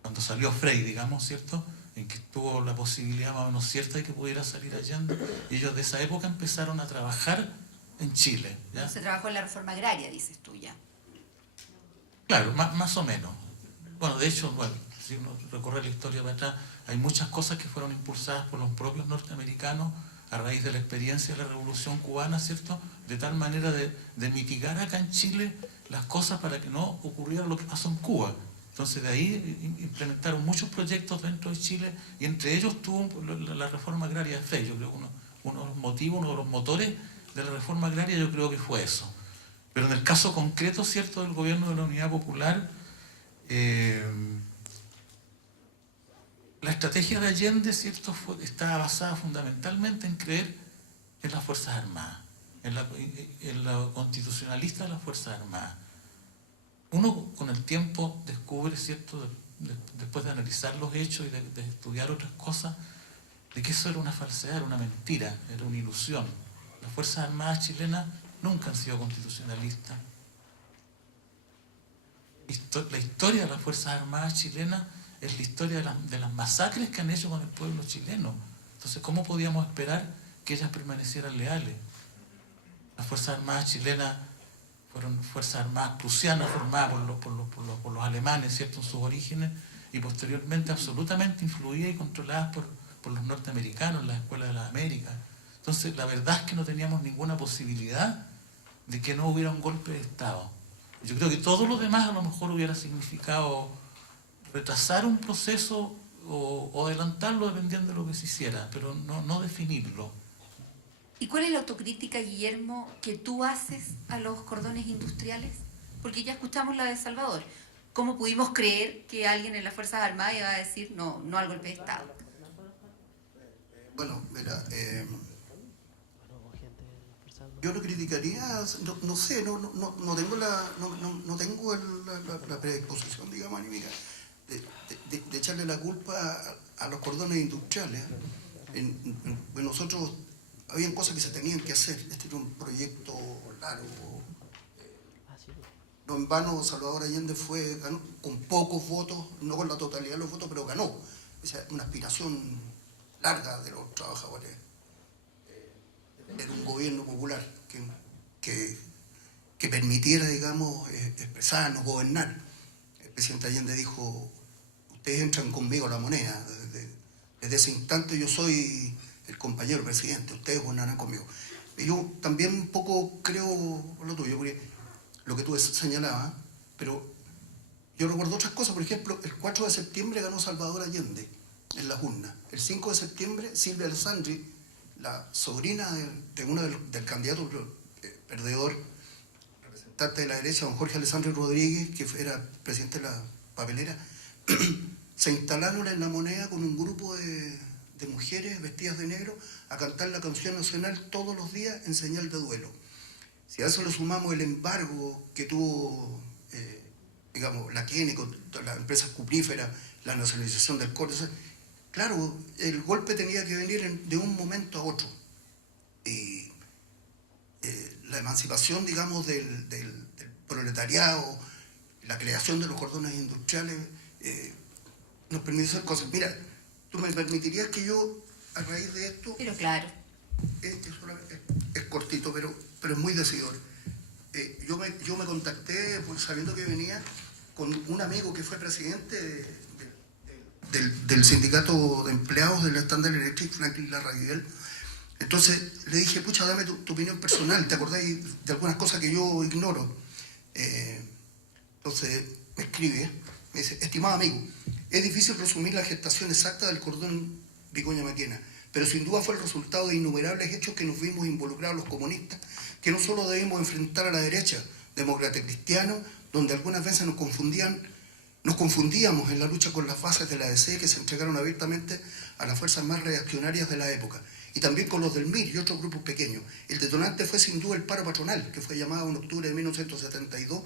Cuando salió Frei, digamos, ¿cierto?, en que tuvo la posibilidad más o menos cierta de que pudiera salir Allende, y ellos de esa época empezaron a trabajar en Chile. ¿Ya? Se trabajó en la reforma agraria, dices tú ya. Claro, más o menos. Bueno, de hecho, bueno, si uno recorre la historia para atrás, hay muchas cosas que fueron impulsadas por los propios norteamericanos a raíz de la experiencia de la Revolución Cubana, ¿cierto?, de tal manera de mitigar acá en Chile las cosas para que no ocurriera lo que pasó en Cuba. Entonces de ahí implementaron muchos proyectos dentro de Chile, y entre ellos tuvo la reforma agraria de Frei. Yo creo que uno de los motivos, uno de los motores de la reforma agraria, yo creo que fue eso. Pero en el caso concreto, ¿cierto?, del gobierno de la Unidad Popular, la estrategia de Allende, ¿cierto?, estaba basada fundamentalmente en creer en las Fuerzas Armadas, en la constitucionalista de las Fuerzas Armadas. Uno con el tiempo descubre, ¿cierto?, después de analizar los hechos y de estudiar otras cosas, de que eso era una falsedad, era una mentira, era una ilusión. Las Fuerzas Armadas chilenas nunca han sido constitucionalistas. La historia de las Fuerzas Armadas chilenas es la historia de las masacres que han hecho con el pueblo chileno. Entonces, ¿cómo podíamos esperar que ellas permanecieran leales? Las Fuerzas Armadas chilenas fueron Fuerzas Armadas prusianas formadas por los alemanes, ¿cierto?, en sus orígenes, y posteriormente absolutamente influidas y controladas por los norteamericanos en las escuelas de las Américas. Entonces, la verdad es que no teníamos ninguna posibilidad de que no hubiera un golpe de Estado. Yo creo que todo lo demás a lo mejor hubiera significado retrasar un proceso o adelantarlo dependiendo de lo que se hiciera, pero no definirlo. ¿Y cuál es la autocrítica, Guillermo, que tú haces a los cordones industriales? Porque ya escuchamos la de Salvador. ¿Cómo pudimos creer que alguien en las Fuerzas Armadas iba a decir no al golpe de Estado? Bueno, mira, yo lo criticaría, no sé, no tengo la predisposición, digamos, anímica de echarle la culpa a los cordones industriales. Nosotros, habían cosas que se tenían que hacer. Este era un proyecto largo. No en vano, Salvador Allende ganó con pocos votos, no con la totalidad de los votos, pero ganó. Esa es una aspiración larga de los trabajadores. Era un gobierno popular que permitiera, digamos, expresarnos, gobernar. El presidente Allende dijo: ustedes entran conmigo a la moneda. Desde ese instante yo soy el compañero presidente, ustedes gobernarán conmigo. Y yo también un poco creo lo tuyo, porque lo que tú señalabas, pero yo recuerdo otras cosas. Por ejemplo, el 4 de septiembre ganó Salvador Allende en las urnas. El 5 de septiembre, Silvia Alessandri, la sobrina del candidato perdedor, representante de la derecha, don Jorge Alessandri Rodríguez, que era presidente de la papelera, se instalaron en la moneda con un grupo de mujeres vestidas de negro a cantar la canción nacional todos los días en señal de duelo. Si a eso le sumamos el embargo que tuvo, digamos, la Kennedy con las empresas cupríferas, la nacionalización del cobre, claro, el golpe tenía que venir de un momento a otro. Y la emancipación, digamos, del proletariado, la creación de los cordones industriales, nos permite hacer cosas. Mira, tú me permitirías que yo, a raíz de esto... Pero claro. Es cortito, pero es muy decidor. Yo me contacté, pues, sabiendo que venía, con un amigo que fue presidente del sindicato de empleados del Standard Electric, Franklin Larraguel. Entonces le dije: pucha, dame tu opinión personal, ¿te acordáis de algunas cosas que yo ignoro? Entonces me escribe, me dice: estimado amigo, es difícil resumir la gestación exacta del cordón Vicuña Maquena, pero sin duda fue el resultado de innumerables hechos que nos vimos involucrados los comunistas, que no solo debimos enfrentar a la derecha, demócrata cristiano, donde algunas veces nos confundíamos en la lucha con las bases de la DC que se entregaron abiertamente a las fuerzas más reaccionarias de la época, y también con los del MIR y otros grupos pequeños. El detonante fue sin duda el paro patronal, que fue llamado en octubre de 1972,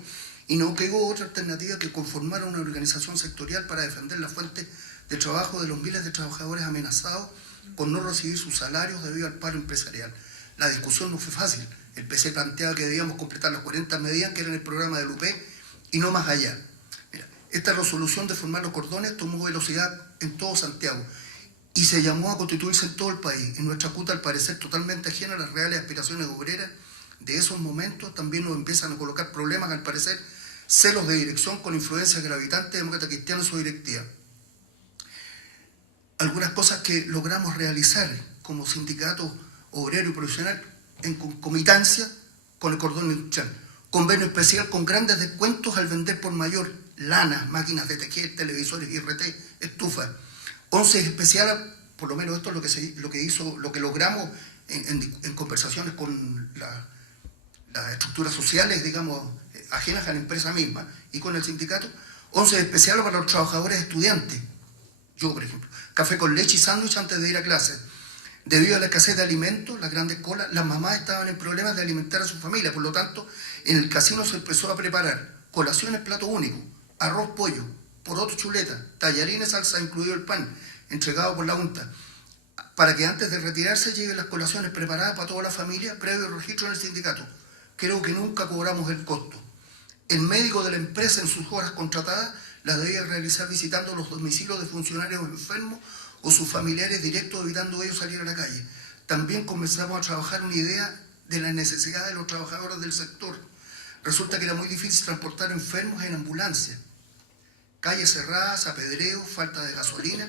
y no quedó otra alternativa que conformar una organización sectorial para defender la fuente de trabajo de los miles de trabajadores amenazados con no recibir sus salarios debido al paro empresarial. La discusión no fue fácil. El PC planteaba que debíamos completar las 40 medidas que eran el programa del UP y no más allá. Mira, esta resolución de formar los cordones tomó velocidad en todo Santiago y se llamó a constituirse en todo el país. En nuestra cuta, al parecer totalmente ajena a las reales aspiraciones obreras de esos momentos, también nos empiezan a colocar problemas, al parecer, celos de dirección con influencia gravitante demócrata cristiana en su directiva. Algunas cosas que logramos realizar como sindicato obrero y profesional en concomitancia con el cordón industrial. Convenio especial con grandes descuentos al vender por mayor lanas, máquinas de tejer, televisores, IRT, estufas. 11 especiales, por lo menos esto es lo que logramos en conversaciones con las estructuras sociales, digamos, ajenas a la empresa misma y con el sindicato. 11 especiales para los trabajadores estudiantes. Yo, por ejemplo, café con leche y sándwich antes de ir a clase. Debido a la escasez de alimentos, las grandes colas, las mamás estaban en problemas de alimentar a su familia. Por lo tanto, en el casino se empezó a preparar colaciones plato único, arroz, pollo, porotos, chuletas, tallarines, salsa, incluido el pan, entregado por la UNTA, para que antes de retirarse lleven las colaciones preparadas para toda la familia, previo registro en el sindicato. Creo que nunca cobramos el costo. El médico de la empresa en sus horas contratadas las debía realizar visitando los domicilios de funcionarios enfermos o sus familiares directos, evitando ellos salir a la calle. También comenzamos a trabajar una idea de la necesidad de los trabajadores del sector. Resulta que era muy difícil transportar enfermos en ambulancia. Calles cerradas, apedreos, falta de gasolina,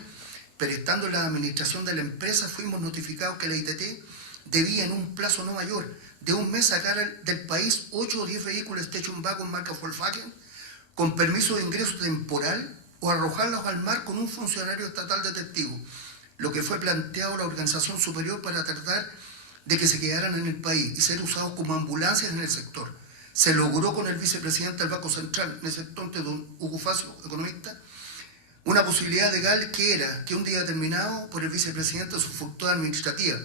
pero estando en la administración de la empresa fuimos notificados que la ITT debía en un plazo no mayor de un mes sacar del país 8 o 10 vehículos Station Wagon marca Volkswagen con permiso de ingreso temporal o arrojarlos al mar con un funcionario estatal de testigo, lo que fue planteado a la organización superior para tratar de que se quedaran en el país y ser usados como ambulancias en el sector. Se logró con el vicepresidente del Banco Central, en ese entonces don Hugo Facio, economista, una posibilidad legal que era que un día determinado por el vicepresidente de su facultad administrativa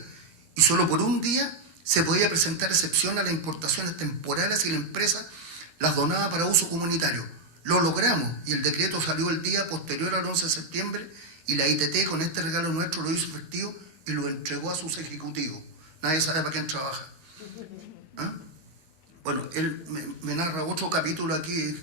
y solo por un día se podía presentar excepción a las importaciones temporales y la empresa las donaba para uso comunitario. Lo logramos y el decreto salió el día posterior al 11 de septiembre y la ITT con este regalo nuestro lo hizo efectivo y lo entregó a sus ejecutivos. Nadie sabe para quién trabaja. ¿Ah? Bueno, él me narra otro capítulo aquí,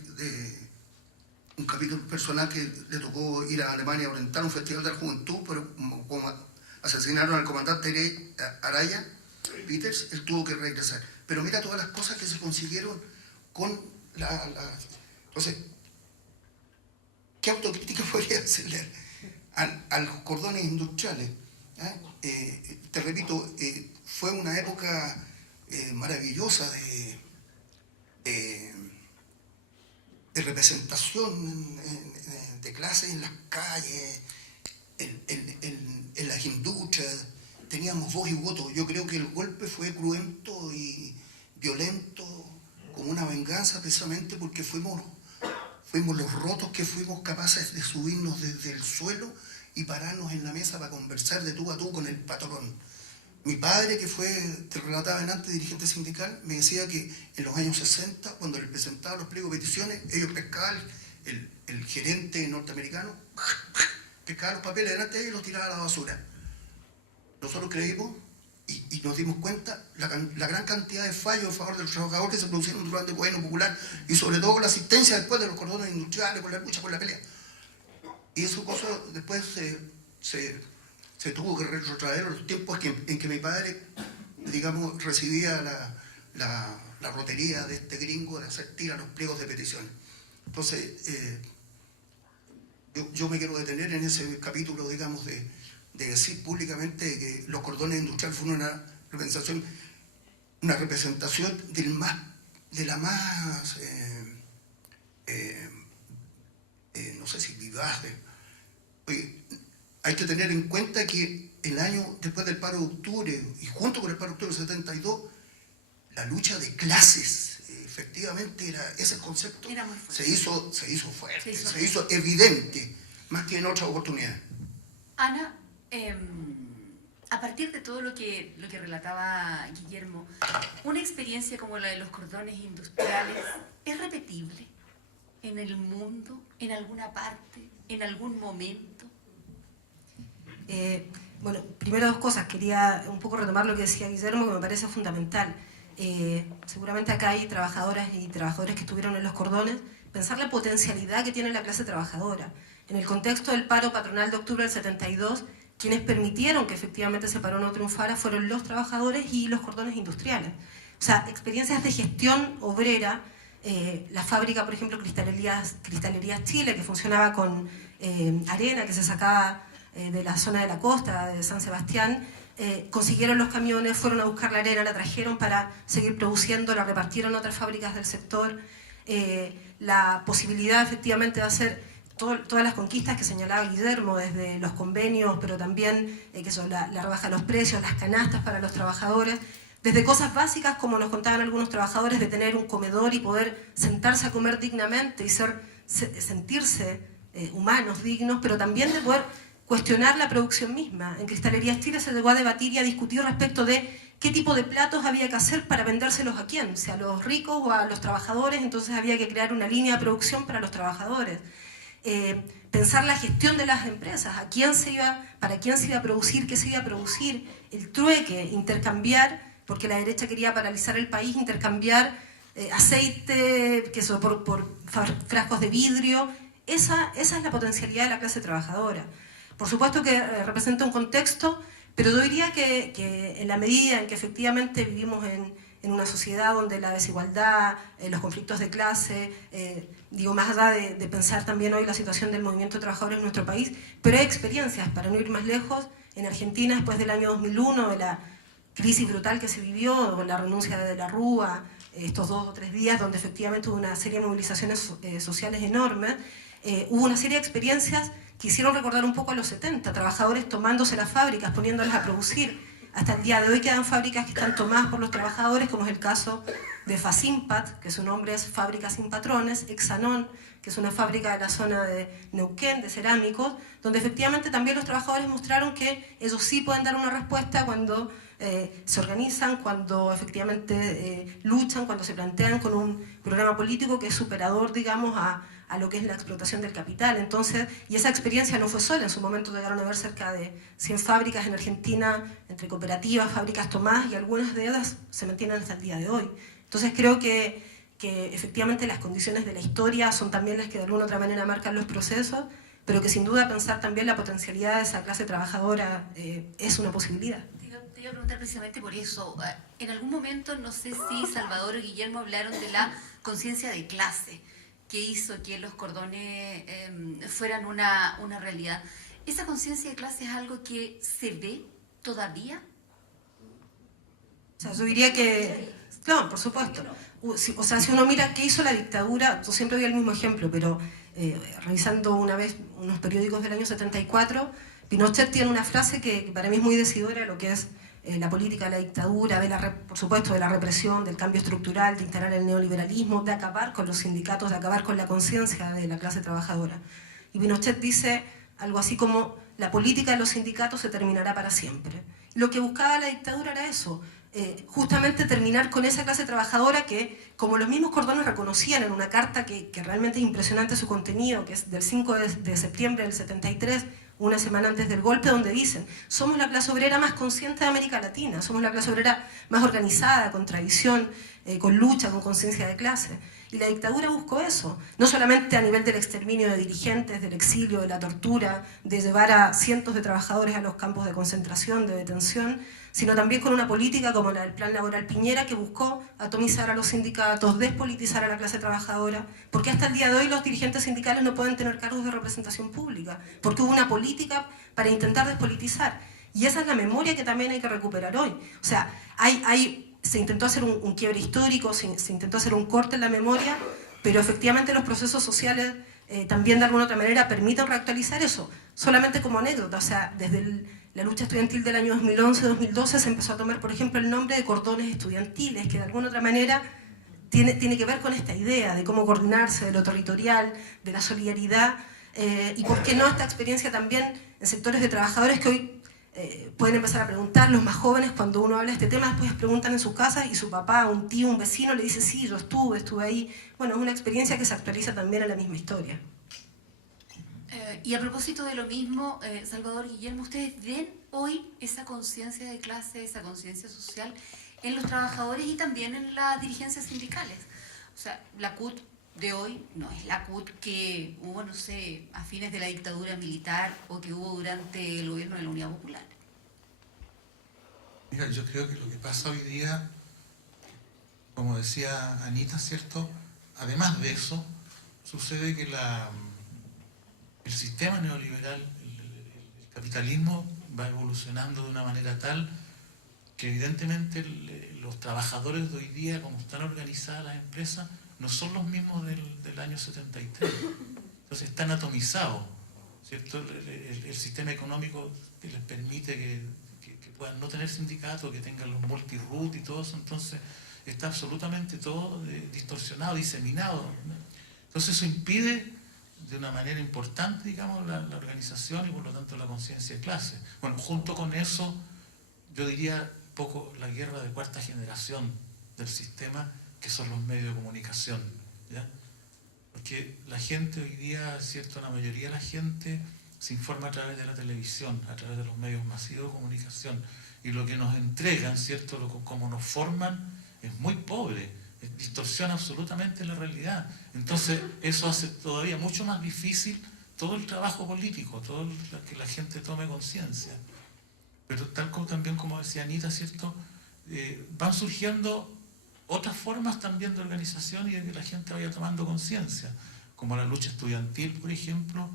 un capítulo personal que le tocó ir a Alemania Oriental, un festival de la juventud, pero como asesinaron al comandante Araya, Peters, él tuvo que regresar. Pero mira todas las cosas que se consiguieron con Entonces, ¿qué autocrítica podría hacerle a los cordones industriales? Te repito, fue una época maravillosa de representación de clases en las calles, en las industrias. Teníamos voz y voto. Yo creo que el golpe fue cruento y violento, como una venganza precisamente porque fuimos los rotos que fuimos capaces de subirnos desde el suelo y pararnos en la mesa para conversar de tú a tú con el patrón. Mi padre, que fue, te relataba antes, dirigente sindical, me decía que en los años 60, cuando le presentaba los pliegos de peticiones, ellos pescaban, el gerente norteamericano pescaba los papeles delante de ellos y los tiraba a la basura. Nosotros creímos y nos dimos cuenta la gran cantidad de fallos a favor de los trabajadores que se produjeron durante el gobierno popular y sobre todo con la asistencia después de los cordones industriales, con la lucha, con la pelea. Y eso cosa después se tuvo que retrotraer a los tiempos en que mi padre, digamos, recibía la rotería de este gringo de hacer tirar los pliegos de peticiones. Entonces, yo me quiero detener en ese capítulo, digamos, de decir públicamente que los cordones industriales fueron una representación de la más no sé si vivaz. Oye, hay que tener en cuenta que el año después del paro de octubre y junto con el paro de octubre del 72, la lucha de clases, efectivamente ese concepto se hizo fuerte, se hizo evidente, más que en otras oportunidades. Ana, a partir de todo lo que relataba Guillermo, ¿una experiencia como la de los cordones industriales es repetible en el mundo, en alguna parte, en algún momento? Bueno, primero dos cosas. Quería un poco retomar lo que decía Guillermo, que me parece fundamental. Seguramente acá hay trabajadoras y trabajadores que estuvieron en los cordones. Pensar la potencialidad que tiene la clase trabajadora. En el contexto del paro patronal de octubre del 72, quienes permitieron que efectivamente ese paro no triunfara fueron los trabajadores y los cordones industriales. O sea, experiencias de gestión obrera, la fábrica, por ejemplo, Cristalerías Chile, que funcionaba con arena que se sacaba de la zona de la costa, de San Sebastián, consiguieron los camiones, fueron a buscar la arena, la trajeron para seguir produciendo, la repartieron a otras fábricas del sector. La posibilidad efectivamente de hacer todas las conquistas que señalaba Guillermo, desde los convenios, pero también que son la rebaja de los precios, las canastas para los trabajadores, desde cosas básicas como nos contaban algunos trabajadores de tener un comedor y poder sentarse a comer dignamente y sentirse humanos, dignos, pero también de poder cuestionar la producción misma. En Cristalerías Chile se llegó a debatir y a discutir respecto de qué tipo de platos había que hacer para vendérselos a quién, si a los ricos o a los trabajadores. Entonces había que crear una línea de producción para los trabajadores. pensar la gestión de las empresas, para quién se iba a producir, qué se iba a producir, el trueque, intercambiar, porque la derecha quería paralizar el país, intercambiar aceite por frascos de vidrio. Esa es la potencialidad de la clase trabajadora. Por supuesto que representa un contexto, pero yo diría que en la medida en que efectivamente vivimos en una sociedad donde la desigualdad, los conflictos de clase, más allá de pensar también hoy la situación del movimiento de trabajadores en nuestro país, pero hay experiencias, para no ir más lejos, en Argentina después del año 2001, de la crisis brutal que se vivió, con la renuncia de la Rúa, estos 2 o 3 días donde efectivamente hubo una serie de movilizaciones sociales enormes, hubo una serie de experiencias que hicieron recordar un poco a los 70, trabajadores tomándose las fábricas, poniéndolas a producir. Hasta el día de hoy quedan fábricas que están tomadas por los trabajadores, como es el caso de Facimpat, que su nombre es Fábrica Sin Patrones, Exanón, que es una fábrica de la zona de Neuquén, de cerámicos, donde efectivamente también los trabajadores mostraron que ellos sí pueden dar una respuesta cuando se organizan, cuando efectivamente luchan, cuando se plantean con un programa político que es superador, digamos, a lo que es la explotación del capital. Entonces, y esa experiencia no fue sola, en su momento llegaron a haber cerca de 100 fábricas en Argentina, entre cooperativas, fábricas tomadas, y algunas de ellas se mantienen hasta el día de hoy. Entonces creo que efectivamente las condiciones de la historia son también las que de alguna u otra manera marcan los procesos, pero que sin duda pensar también la potencialidad de esa clase trabajadora es una posibilidad. Te iba a preguntar precisamente por eso. En algún momento, no sé si Salvador o Guillermo hablaron de la conciencia de clase, que hizo que los cordones fueran una realidad. ¿Esa conciencia de clase es algo que se ve todavía? O sea, yo diría que, claro, por supuesto. O sea, si uno mira qué hizo la dictadura, yo siempre doy el mismo ejemplo, pero revisando una vez unos periódicos del año 74, Pinochet tiene una frase que para mí es muy decidora de lo que es la política de la dictadura, por supuesto de la represión, del cambio estructural, de instalar el neoliberalismo, de acabar con los sindicatos, de acabar con la conciencia de la clase trabajadora. Y Pinochet dice algo así como: la política de los sindicatos se terminará para siempre. Lo que buscaba la dictadura era eso, justamente terminar con esa clase trabajadora que, como los mismos cordones reconocían en una carta que realmente es impresionante su contenido, que es del 5 de septiembre del 73, una semana antes del golpe, donde dicen: somos la clase obrera más consciente de América Latina, somos la clase obrera más organizada, con tradición, con lucha, con conciencia de clase. Y la dictadura buscó eso, no solamente a nivel del exterminio de dirigentes, del exilio, de la tortura, de llevar a cientos de trabajadores a los campos de concentración, de detención, sino también con una política como la del Plan Laboral Piñera, que buscó atomizar a los sindicatos, despolitizar a la clase trabajadora, porque hasta el día de hoy los dirigentes sindicales no pueden tener cargos de representación pública, porque hubo una política para intentar despolitizar. Y esa es la memoria que también hay que recuperar hoy. O sea, se intentó hacer un quiebre histórico, se intentó hacer un corte en la memoria, pero efectivamente los procesos sociales también de alguna otra manera permiten reactualizar eso. Solamente como anécdota, o sea, desde la lucha estudiantil del año 2011-2012 se empezó a tomar, por ejemplo, el nombre de cordones estudiantiles, que de alguna otra manera tiene que ver con esta idea de cómo coordinarse, de lo territorial, de la solidaridad, y por qué no esta experiencia también en sectores de trabajadores que hoy pueden empezar a preguntar, los más jóvenes, cuando uno habla de este tema, después preguntan en sus casas y su papá, un tío, un vecino le dice: sí, yo estuve ahí. Bueno, es una experiencia que se actualiza también en la misma historia. Y a propósito de lo mismo, Salvador, Guillermo, ¿ustedes ven hoy esa conciencia de clase, esa conciencia social en los trabajadores y también en las dirigencias sindicales? O sea, la CUT de hoy no es la CUT que hubo, no sé, a fines de la dictadura militar o que hubo durante el gobierno de la Unidad Popular. Mira, yo creo que lo que pasa hoy día, como decía Anita, ¿cierto? Además de eso, sucede que el sistema neoliberal, el capitalismo, va evolucionando de una manera tal que evidentemente los trabajadores de hoy día, como están organizadas las empresas, no son los mismos del año 73. Entonces están atomizados, ¿cierto? El sistema económico que les permite que puedan no tener sindicatos, que tengan los multi-root y todo eso, entonces está absolutamente todo distorsionado, diseminado, ¿no? Entonces eso impide de una manera importante, digamos, la organización y por lo tanto la conciencia de clase. Bueno, junto con eso, yo diría un poco la guerra de cuarta generación del sistema, que son los medios de comunicación, ¿ya? Porque la gente hoy día, ¿cierto? La mayoría de la gente se informa a través de la televisión, a través de los medios masivos de comunicación, y lo que nos entregan, ¿cierto? Como nos forman, es muy pobre, distorsiona absolutamente la realidad. Entonces eso hace todavía mucho más difícil todo el trabajo político, que la gente tome conciencia. Pero tal como también, como decía Anita, ¿cierto? Van surgiendo otras formas también de organización y de que la gente vaya tomando conciencia, como la lucha estudiantil, por ejemplo,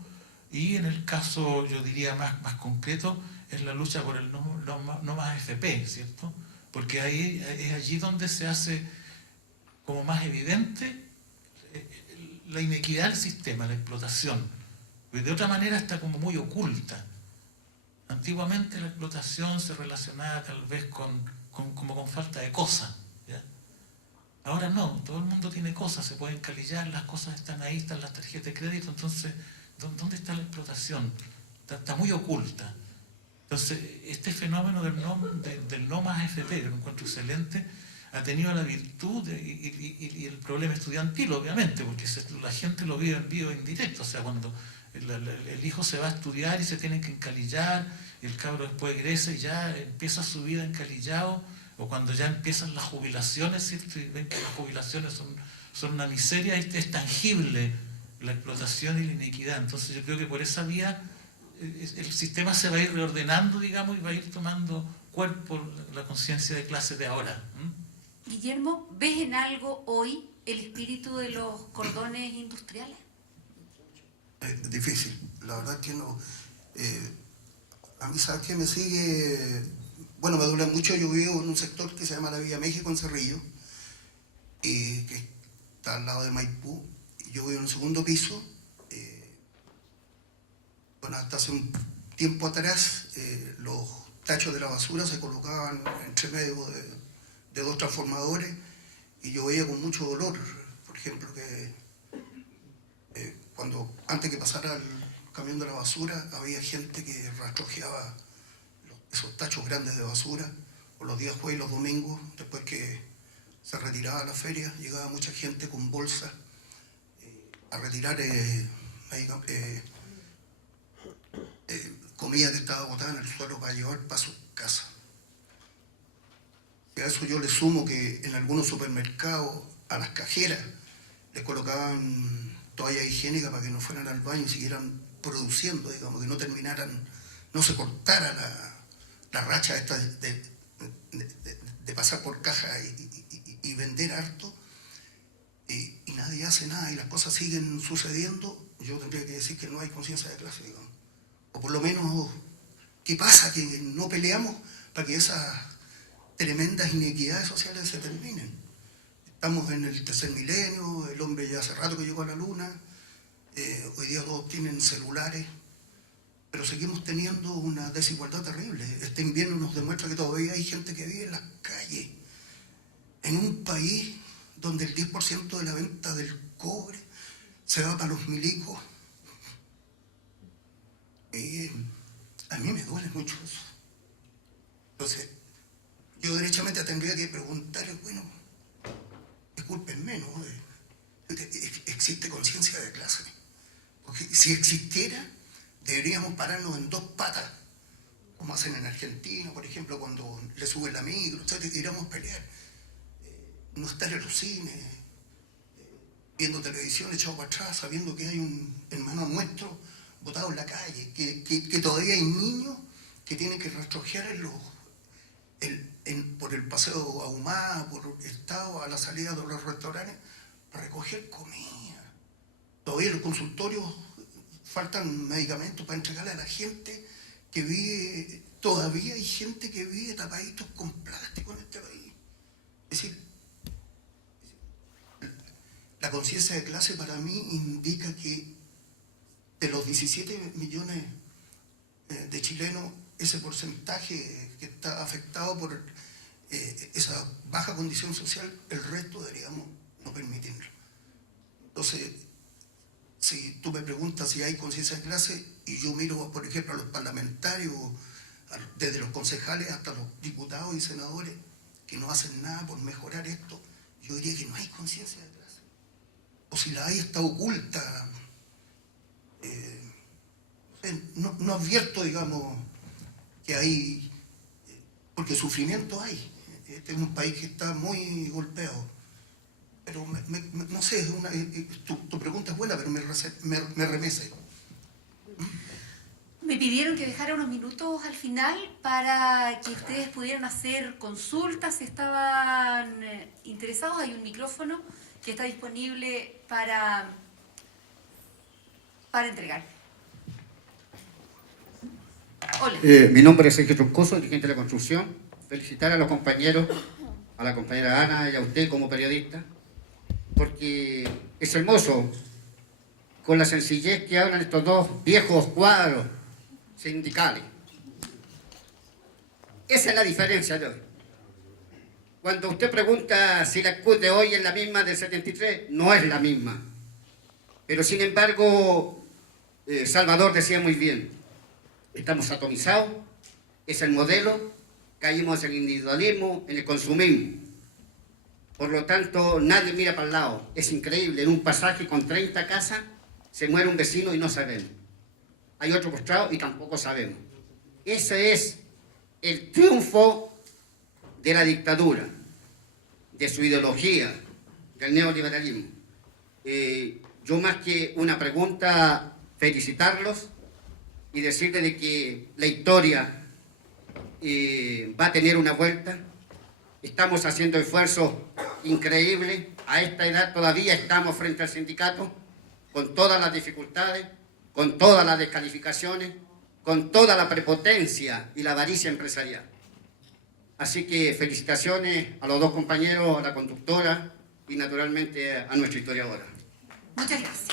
y en el caso, yo diría más concreto, es la lucha por el no más FP, ¿cierto? Porque ahí es allí donde se hace como más evidente la inequidad del sistema, la explotación. De otra manera está como muy oculta. Antiguamente la explotación se relacionaba tal vez como con falta de cosas. ¿Ya? Ahora no, todo el mundo tiene cosas, se pueden calillar, las cosas están ahí, están las tarjetas de crédito, entonces, ¿dónde está la explotación? Está muy oculta. Entonces, este fenómeno del no más FP, que lo encuentro excelente, ha tenido la virtud y el problema estudiantil, obviamente, porque la gente lo vive en vivo e indirecto, o sea, cuando el hijo se va a estudiar y se tiene que encalillar, y el cabro después egresa y ya empieza su vida encalillado, o cuando ya empiezan las jubilaciones, ¿cierto? Y ven que las jubilaciones son una miseria, es tangible la explotación y la iniquidad. Entonces yo creo que por esa vía el sistema se va a ir reordenando, digamos, y va a ir tomando cuerpo la conciencia de clase de ahora. Guillermo, ¿ves en algo hoy el espíritu de los cordones industriales? Es difícil, la verdad que no. A mí, ¿sabes qué? Me sigue... Bueno, me duele mucho, yo vivo en un sector que se llama la Villa México, en Cerrillo, que está al lado de Maipú. Yo vivo en un segundo piso. Bueno, hasta hace un tiempo atrás, los tachos de la basura se colocaban entre medio de dos transformadores, y yo veía con mucho dolor, por ejemplo, que antes que pasara el camión de la basura, había gente que rastrojeaba esos tachos grandes de basura, por los días jueves y los domingos, después que se retiraba la feria, llegaba mucha gente con bolsas a retirar comida que estaba botada en el suelo para llevar para su casa. Y a eso yo le sumo que en algunos supermercados a las cajeras les colocaban toallas higiénicas para que no fueran al baño y siguieran produciendo, digamos, que no terminaran, no se cortara la racha esta de pasar por caja y vender harto, y nadie hace nada y las cosas siguen sucediendo. Yo tendría que decir que no hay conciencia de clase, digamos. O por lo menos, ¿qué pasa? Que no peleamos para que esas tremendas inequidades sociales se terminen. Estamos en el tercer milenio, el hombre ya hace rato que llegó a la luna, hoy día todos tienen celulares, pero seguimos teniendo una desigualdad terrible. Este invierno nos demuestra que todavía hay gente que vive en las calles, en un país donde el 10% de la venta del cobre se va para los milicos. A mí me duele mucho eso. Entonces, yo derechamente tendría que preguntarle, bueno, discúlpenme, ¿no? ¿Existe conciencia de clase? Porque si existiera, deberíamos pararnos en dos patas, como hacen en Argentina, por ejemplo, cuando le suben la micro, etc., iríamos a pelear. No estar en los cines, viendo televisión echado para atrás, sabiendo que hay un hermano nuestro botado en la calle, que todavía hay niños que tienen que rastrojear por el paseo Ahumada, por el Estado, a la salida de los restaurantes, para recoger comida. Todavía en los consultorios faltan medicamentos para entregarle a la gente que vive, todavía hay gente que vive tapaditos con plástico en este país. Es decir, la conciencia de clase para mí indica que de los 17 millones de chilenos, ese porcentaje que está afectado por esa baja condición social, el resto deberíamos no permitirlo. Entonces, si tú me preguntas si hay conciencia de clase, y yo miro, por ejemplo, a los parlamentarios, desde los concejales hasta los diputados y senadores, que no hacen nada por mejorar esto, yo diría que no hay conciencia de clase. o si la hay está oculta. No advierto, digamos, que hay, porque sufrimiento hay. Este es un país que está muy golpeado. Pero no sé, tu pregunta es buena, pero me remece. Me pidieron que dejara unos minutos al final para que ustedes pudieran hacer consultas si estaban interesados. Hay un micrófono que está disponible para entregar. Hola. Mi nombre es Sergio Troncoso, dirigente de la construcción. Felicitar a los compañeros, a la compañera Ana y a usted como periodista, porque es hermoso con la sencillez que hablan estos dos viejos cuadros sindicales. Esa es la diferencia de hoy. Cuando usted pregunta si la CUT de hoy es la misma del 73, no es la misma. Pero sin embargo, Salvador decía muy bien, estamos atomizados, es el modelo, caímos en el individualismo, en el consumismo. Por lo tanto, nadie mira para el lado. Es increíble, en un pasaje con 30 casas se muere un vecino y no sabemos. Hay otro postrado y tampoco sabemos. Ese es el triunfo de la dictadura, de su ideología, del neoliberalismo. Yo más que una pregunta, felicitarlos y decirles de que la historia va a tener una vuelta. Estamos haciendo esfuerzos increíbles. A esta edad todavía estamos frente al sindicato, con todas las dificultades, con todas las descalificaciones, con toda la prepotencia y la avaricia empresarial. Así que felicitaciones a los dos compañeros, a la conductora y naturalmente a nuestra historiadora. Muchas gracias.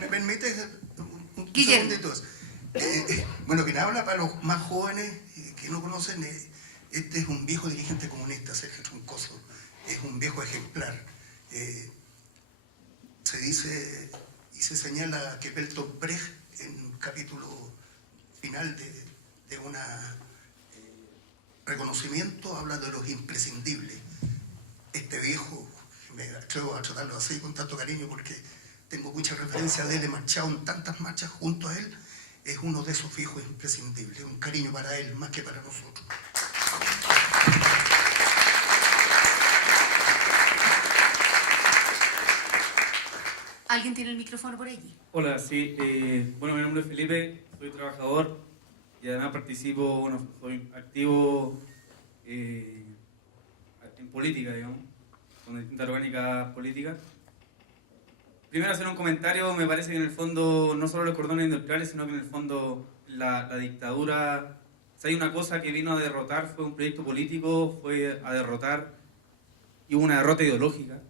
¿Me permites un Guillermo. segundito? Bueno, quien habla para los más jóvenes que no conocen, este es un viejo dirigente comunista, Sergio Troncoso. Es un viejo ejemplar. Se dice y se señala que Bertolt Brecht, en un capítulo final de un reconocimiento, habla de los imprescindibles. Este viejo, me atrevo a tratarlo así con tanto cariño porque tengo mucha referencia de él, he marchado en tantas marchas junto a él, es uno de esos viejos imprescindibles, un cariño para él más que para nosotros. ¿Alguien tiene el micrófono por allí? Hola, sí. Bueno, mi nombre es Felipe, soy trabajador y además participo, bueno, soy activo en política, digamos, con distintas orgánicas políticas. Primero hacer un comentario, me parece que en el fondo no solo los cordones industriales, sino que en el fondo la dictadura, si hay una cosa que vino a derrotar, fue un proyecto político, fue a derrotar, y hubo una derrota ideológica.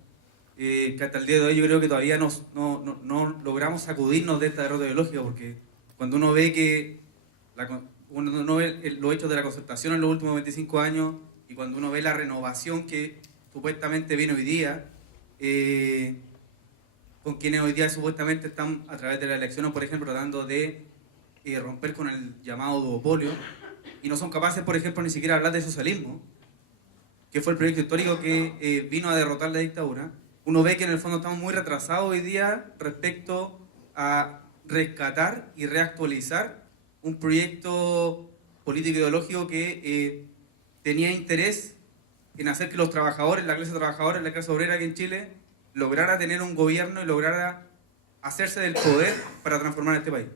Que hasta el día de hoy yo creo que todavía no logramos sacudirnos de esta derrota ideológica, porque cuando uno ve que uno ve los hechos de la concertación en los últimos 25 años y cuando uno ve la renovación que supuestamente viene hoy día, con quienes hoy día supuestamente están a través de las elecciones, por ejemplo, tratando de romper con el llamado duopolio, y no son capaces, por ejemplo, ni siquiera hablar de socialismo, que fue el proyecto histórico que vino a derrotar la dictadura. Uno ve que en el fondo estamos muy retrasados hoy día respecto a rescatar y reactualizar un proyecto político-ideológico que tenía interés en hacer que los trabajadores, la clase trabajadora, la clase obrera aquí en Chile, lograra tener un gobierno y lograra hacerse del poder para transformar este país.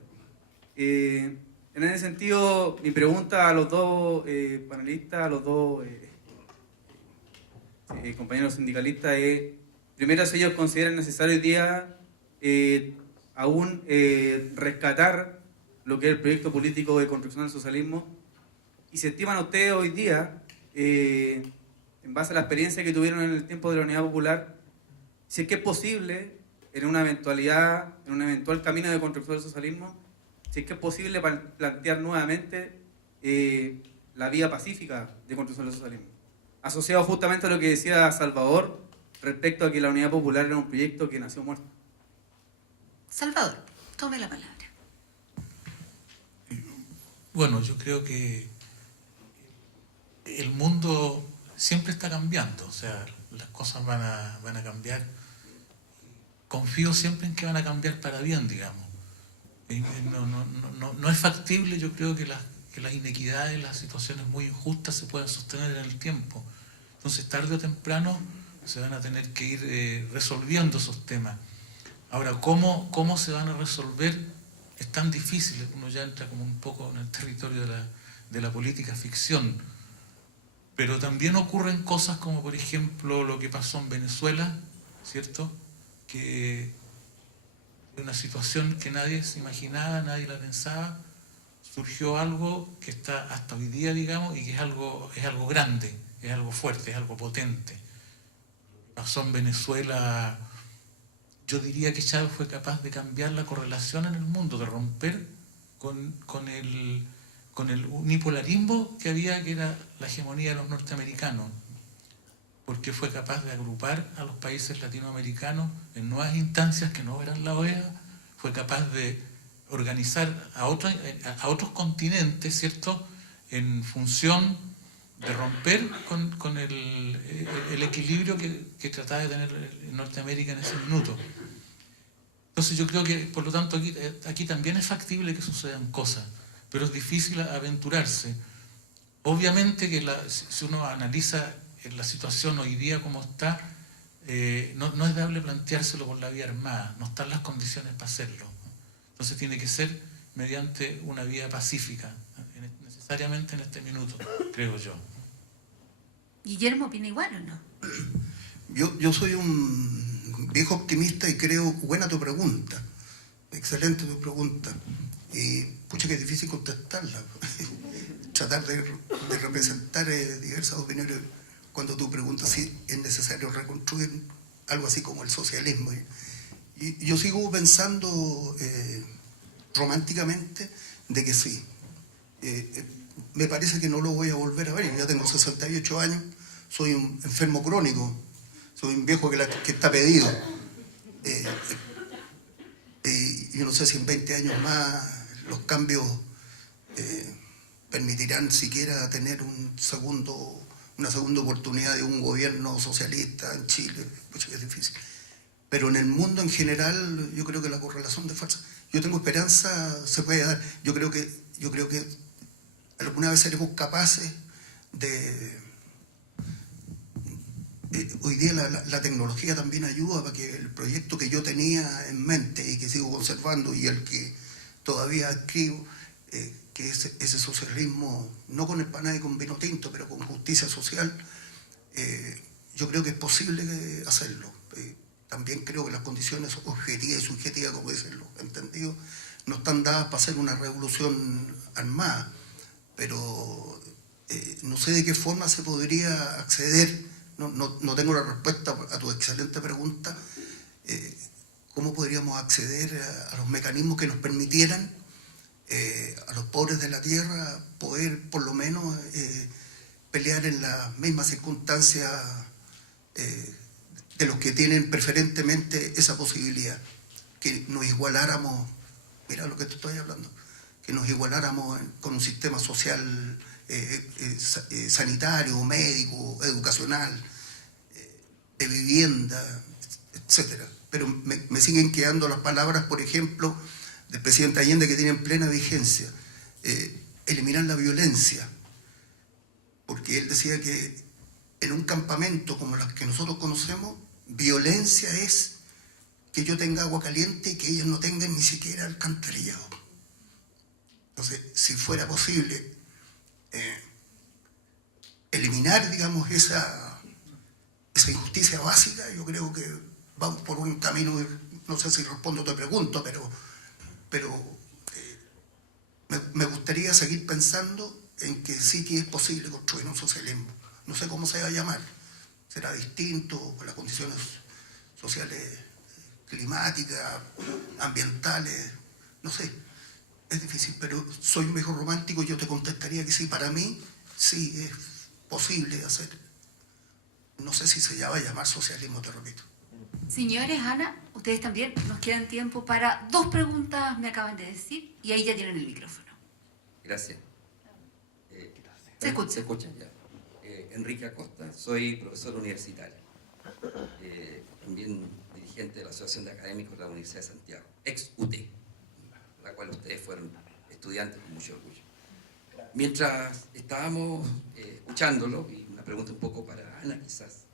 En ese sentido, mi pregunta a los dos panelistas, a los dos compañeros sindicalistas es, primero, si ellos consideran necesario hoy día aún rescatar lo que es el proyecto político de construcción del socialismo, y se estiman ustedes hoy día, en base a la experiencia que tuvieron en el tiempo de la Unidad Popular, si es que es posible, en una eventualidad, en un eventual camino de construcción del socialismo, si es que es posible plantear nuevamente la vía pacífica de construcción del socialismo. Asociado justamente a lo que decía Salvador, respecto a que la Unidad Popular era un proyecto que nació muerto. Salvador, tome la palabra. Bueno, yo creo que el mundo siempre está cambiando, o sea, las cosas van a cambiar. Confío siempre en que van a cambiar para bien, digamos. No es factible, yo creo que las inequidades, las situaciones muy injustas se pueden sostener en el tiempo. Entonces, tarde o temprano se van a tener que ir resolviendo esos temas. Ahora, ¿cómo se van a resolver? Es tan difícil, uno ya entra como un poco en el territorio de la política ficción. Pero también ocurren cosas como, por ejemplo, lo que pasó en Venezuela, ¿cierto? Que una situación que nadie se imaginaba, nadie la pensaba, surgió algo que está hasta hoy día, digamos, y que es algo grande, es algo fuerte, es algo potente. Pasó en Venezuela, yo diría que Chávez fue capaz de cambiar la correlación en el mundo, de romper con el unipolarismo que había, que era la hegemonía de los norteamericanos, porque fue capaz de agrupar a los países latinoamericanos en nuevas instancias que no eran la OEA, fue capaz de organizar a otros continentes, ¿cierto?, en función de romper con el equilibrio que trataba de tener Norteamérica en ese minuto. Entonces yo creo que, por lo tanto, aquí también es factible que sucedan cosas, pero es difícil aventurarse. Obviamente que si uno analiza la situación hoy día como está, no es dable planteárselo por la vía armada, no están las condiciones para hacerlo. Entonces tiene que ser mediante una vía pacífica, necesariamente en este minuto, creo yo. ¿Guillermo opina igual o no? Yo soy un viejo optimista y creo, buena tu pregunta, excelente tu pregunta, y pucha que es difícil contestarla, tratar de representar diversas opiniones cuando tú preguntas si es necesario reconstruir algo así como el socialismo. Y yo sigo pensando románticamente de que sí. Me parece que no lo voy a volver a ver. Yo ya tengo 68 años, soy un enfermo crónico, soy un viejo que está pedido. Yo no sé si en 20 años más los cambios permitirán siquiera tener una segunda oportunidad de un gobierno socialista en Chile. Pues es difícil. Pero en el mundo en general yo creo que la correlación de fuerzas, yo tengo esperanza, se puede dar. Yo creo que alguna vez seremos capaces de... Hoy día la tecnología también ayuda para que el proyecto que yo tenía en mente y que sigo conservando y el que todavía escribo, que es ese socialismo, no con empanada y con vino tinto, pero con justicia social, yo creo que es posible hacerlo. También creo que las condiciones objetivas y subjetivas, como dicen los entendidos, no están dadas para hacer una revolución armada, pero no sé de qué forma se podría acceder, no tengo la respuesta a tu excelente pregunta, cómo podríamos acceder a los mecanismos que nos permitieran a los pobres de la tierra poder por lo menos pelear en las mismas circunstancias de los que tienen preferentemente esa posibilidad, que nos igualáramos, mira lo que te estoy hablando, que nos igualáramos con un sistema social, sanitario, médico, educacional, de vivienda, etcétera. Pero me siguen quedando las palabras, por ejemplo, del presidente Allende, que tienen plena vigencia: eliminar la violencia, porque él decía que en un campamento como las que nosotros conocemos, violencia es que yo tenga agua caliente y que ellos no tengan ni siquiera alcantarillado. Entonces, si fuera posible eliminar, digamos, esa injusticia básica, yo creo que vamos por un camino. No sé si respondo a tu pregunta, pero me gustaría seguir pensando en que sí que es posible construir un socialismo. No sé cómo se va a llamar, será distinto por las condiciones sociales, climáticas, ambientales, no sé, es difícil, pero soy un viejo romántico y yo te contestaría que sí, para mí sí es posible hacer. No sé si se va a llamar socialismo, te repito. Señores, Ana, ustedes también, nos quedan tiempo para 2 preguntas, me acaban de decir, y ahí ya tienen el micrófono. Gracias. Se escucha. Se escucha, ya. Enrique Acosta, soy profesor universitario, también dirigente de la Asociación de Académicos de la Universidad de Santiago, ex-UT, la cual ustedes fueron estudiantes con mucho orgullo. Mientras estábamos escuchándolo, y una pregunta un poco para Ana quizás,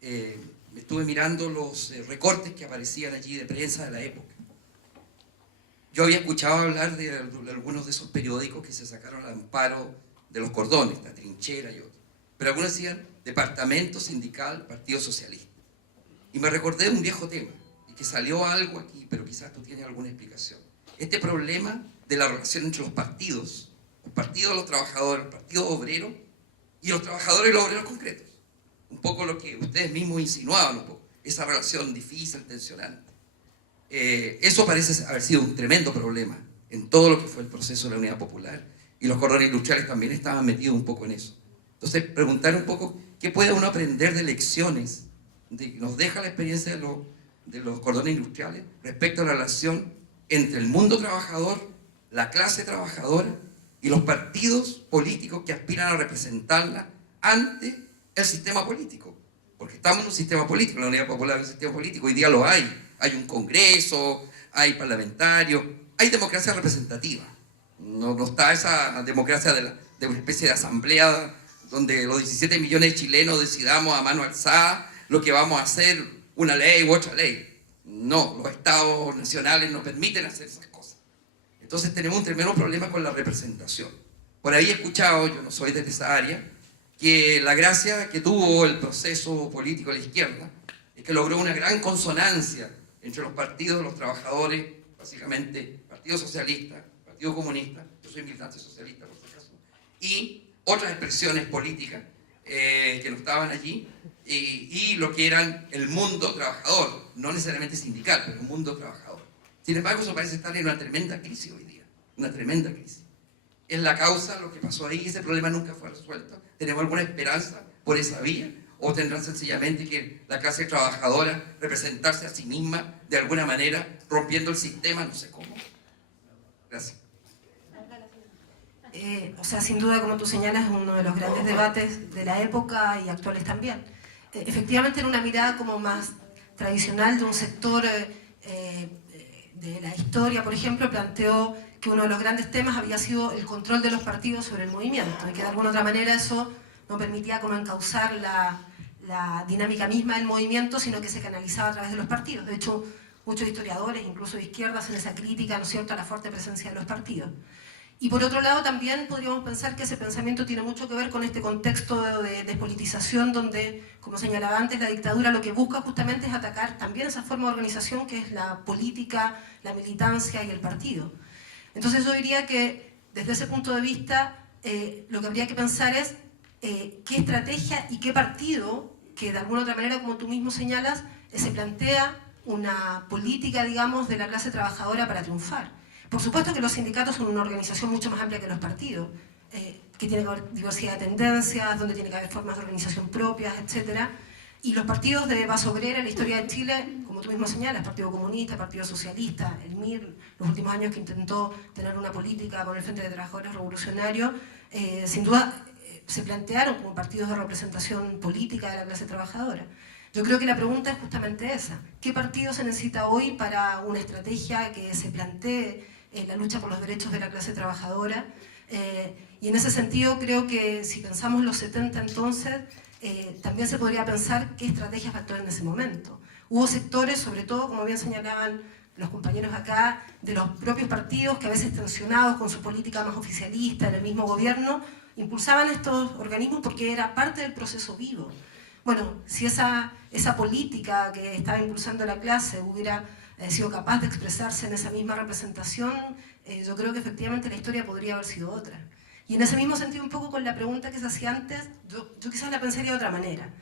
me estuve mirando los recortes que aparecían allí de prensa de la época. Yo había escuchado hablar de algunos de esos periódicos que se sacaron al amparo de los cordones, La Trinchera y otros. Pero algunos decían Departamento Sindical Partido Socialista. Y me recordé de un viejo tema, y que salió algo aquí, pero quizás tú tienes alguna explicación. Este problema de la relación entre los partidos de los trabajadores, el partido obrero, y los trabajadores y los obreros concretos. Un poco lo que ustedes mismos insinuaban, un poco, esa relación difícil, tensionante. Eso parece haber sido un tremendo problema en todo lo que fue el proceso de la Unidad Popular, y los cordones industriales también estaban metidos un poco en eso. Entonces, preguntar un poco, ¿qué puede uno aprender de lecciones que nos deja la experiencia de los cordones industriales respecto a la relación entre el mundo trabajador, la clase trabajadora y los partidos políticos que aspiran a representarla ante el sistema político? Porque estamos en un sistema político, la Unidad Popular es un sistema político, hoy día lo hay. Hay un congreso, hay parlamentarios, hay democracia representativa. No está esa democracia de una especie de asamblea donde los 17 millones de chilenos decidamos a mano alzada lo que vamos a hacer, una ley u otra ley. No, los estados nacionales no permiten hacer esas cosas. Entonces tenemos un tremendo problema con la representación. Por ahí he escuchado, yo no soy de esa área, que la gracia que tuvo el proceso político de la izquierda es que logró una gran consonancia entre los partidos de los trabajadores, básicamente Partido Socialista, Partido Comunista, yo soy militante socialista por si acaso, y otras expresiones políticas que no estaban allí, y lo que eran el mundo trabajador, no necesariamente sindical, pero un mundo trabajador. Sin embargo, eso parece estar en una tremenda crisis hoy día, una tremenda crisis. Es la causa, lo que pasó ahí, ese problema nunca fue resuelto. ¿Tenemos alguna esperanza por esa vía? ¿O tendrán sencillamente que la clase trabajadora representarse a sí misma de alguna manera, rompiendo el sistema, no sé cómo? Gracias. O sea, sin duda, como tú señalas, es uno de los grandes debates de la época y actuales también. Efectivamente, en una mirada como más tradicional de un sector de la historia, por ejemplo, planteó que uno de los grandes temas había sido el control de los partidos sobre el movimiento, y que de alguna otra manera eso no permitía como encauzar la dinámica misma del movimiento, sino que se canalizaba a través de los partidos. De hecho, muchos historiadores, incluso de izquierda, hacen esa crítica, ¿no es cierto?, a la fuerte presencia de los partidos. Y por otro lado, también podríamos pensar que ese pensamiento tiene mucho que ver con este contexto de despolitización, donde, como señalaba antes, la dictadura lo que busca justamente es atacar también esa forma de organización que es la política, la militancia y el partido. Entonces yo diría que, desde ese punto de vista, lo que habría que pensar es qué estrategia y qué partido, que de alguna otra manera, como tú mismo señalas, se plantea una política, digamos, de la clase trabajadora para triunfar. Por supuesto que los sindicatos son una organización mucho más amplia que los partidos, que tiene que haber diversidad de tendencias, donde tiene que haber formas de organización propias, etc. Y los partidos de base obrera en la historia de Chile, como tú mismo señalas, Partido Comunista, Partido Socialista, el MIR, los últimos años que intentó tener una política con el Frente de Trabajadores Revolucionarios, sin duda se plantearon como partidos de representación política de la clase trabajadora. Yo creo que la pregunta es justamente esa. ¿Qué partido se necesita hoy para una estrategia que se plantee la lucha por los derechos de la clase trabajadora? Y en ese sentido creo que si pensamos los 70 entonces, también se podría pensar qué estrategias actuó en ese momento. Hubo sectores, sobre todo, como bien señalaban los compañeros acá, de los propios partidos que a veces tensionados con su política más oficialista en el mismo gobierno, impulsaban estos organismos porque era parte del proceso vivo. Bueno, si esa política que estaba impulsando la clase hubiera sido capaz de expresarse en esa misma representación, yo creo que efectivamente la historia podría haber sido otra. Y en ese mismo sentido, un poco con la pregunta que se hacía antes, yo quizás la pensaría de otra manera.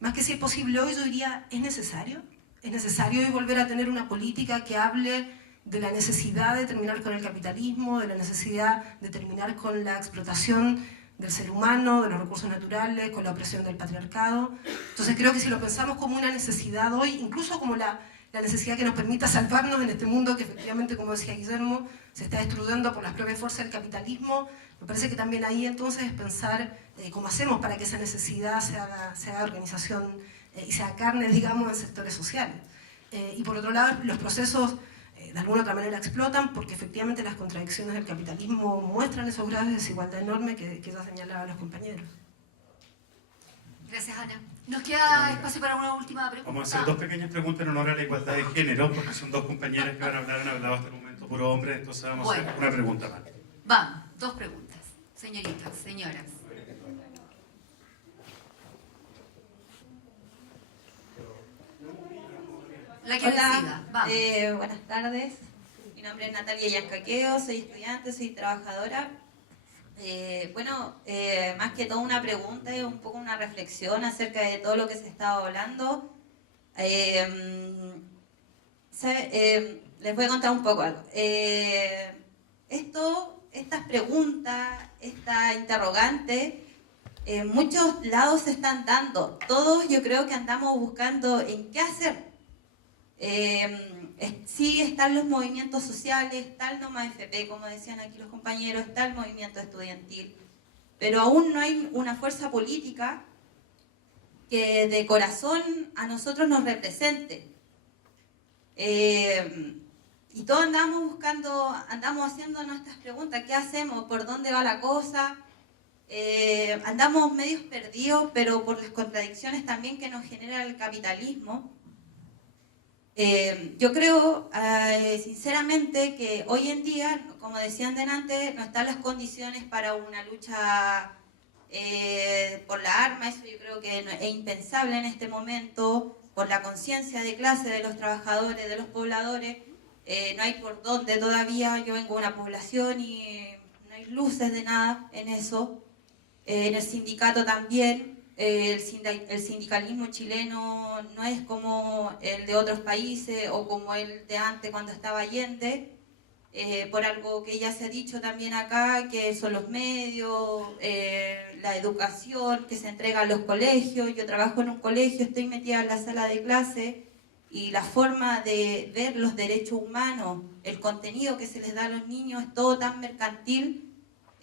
Más que si es posible hoy, yo diría, ¿es necesario? ¿Es necesario hoy volver a tener una política que hable de la necesidad de terminar con el capitalismo, de la necesidad de terminar con la explotación del ser humano, de los recursos naturales, con la opresión del patriarcado? Entonces creo que si lo pensamos como una necesidad hoy, incluso como la la necesidad que nos permita salvarnos en este mundo que efectivamente, como decía Guillermo, se está destruyendo por las propias fuerzas del capitalismo. Me parece que también ahí entonces es pensar cómo hacemos para que esa necesidad se haga organización y sea carne, digamos, en sectores sociales. Y por otro lado, los procesos de alguna otra manera explotan porque efectivamente las contradicciones del capitalismo muestran esos grados de desigualdad enorme que ya señalaban los compañeros. Gracias, Ana. Nos queda espacio para una última pregunta. Vamos a hacer dos pequeñas preguntas en honor a la igualdad de género, porque son dos compañeras que van a hablar, han hablado hasta el momento puro hombre, entonces vamos a hacer una pregunta más. Vamos, dos preguntas. Señoritas, señoras. La que decida. Vamos. Buenas tardes. Mi nombre es Natalia Yancaqueo, soy estudiante, soy trabajadora. Más que todo una pregunta y un poco una reflexión acerca de todo lo que se estaba hablando. Les voy a contar un poco algo. Estas preguntas, esta interrogante, en muchos lados se están dando. Todos yo creo que andamos buscando en qué hacer. Sí están los movimientos sociales, está el Noma FP, como decían aquí los compañeros, está el movimiento estudiantil, pero aún no hay una fuerza política que de corazón a nosotros nos represente. Y todos andamos buscando, andamos haciendo nuestras preguntas, ¿qué hacemos? ¿Por dónde va la cosa? Andamos medios perdidos, pero por las contradicciones también que nos genera el capitalismo. Yo creo, sinceramente, que hoy en día, como decían delante, no están las condiciones para una lucha por la arma. Eso yo creo que es impensable en este momento, por la conciencia de clase de los trabajadores, de los pobladores. No hay por dónde todavía. Yo vengo de una población y no hay luces de nada en eso. En el sindicato también. El sindicalismo chileno no es como el de otros países o como el de antes cuando estaba Allende, por algo que ya se ha dicho también acá, que son los medios, la educación que se entrega a los colegios. Yo trabajo en un colegio, estoy metida en la sala de clase y la forma de ver los derechos humanos, el contenido que se les da a los niños es todo tan mercantil.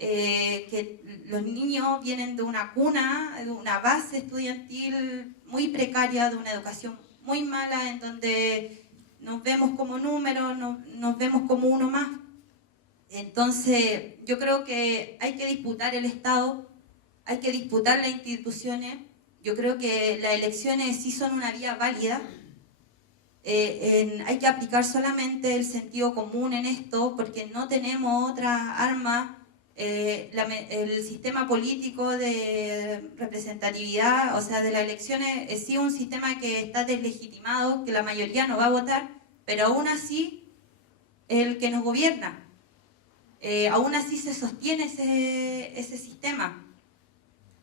Que los niños vienen de una cuna, de una base estudiantil muy precaria, de una educación muy mala, en donde nos vemos como números, nos vemos como uno más. Entonces, yo creo que hay que disputar el Estado, hay que disputar las instituciones. Yo creo que las elecciones sí son una vía válida. Hay que aplicar solamente el sentido común en esto, porque no tenemos otra arma. El sistema político de representatividad, o sea, de las elecciones, es sí un sistema que está deslegitimado, que la mayoría no va a votar, pero aún así el que nos gobierna, aún así se sostiene ese sistema.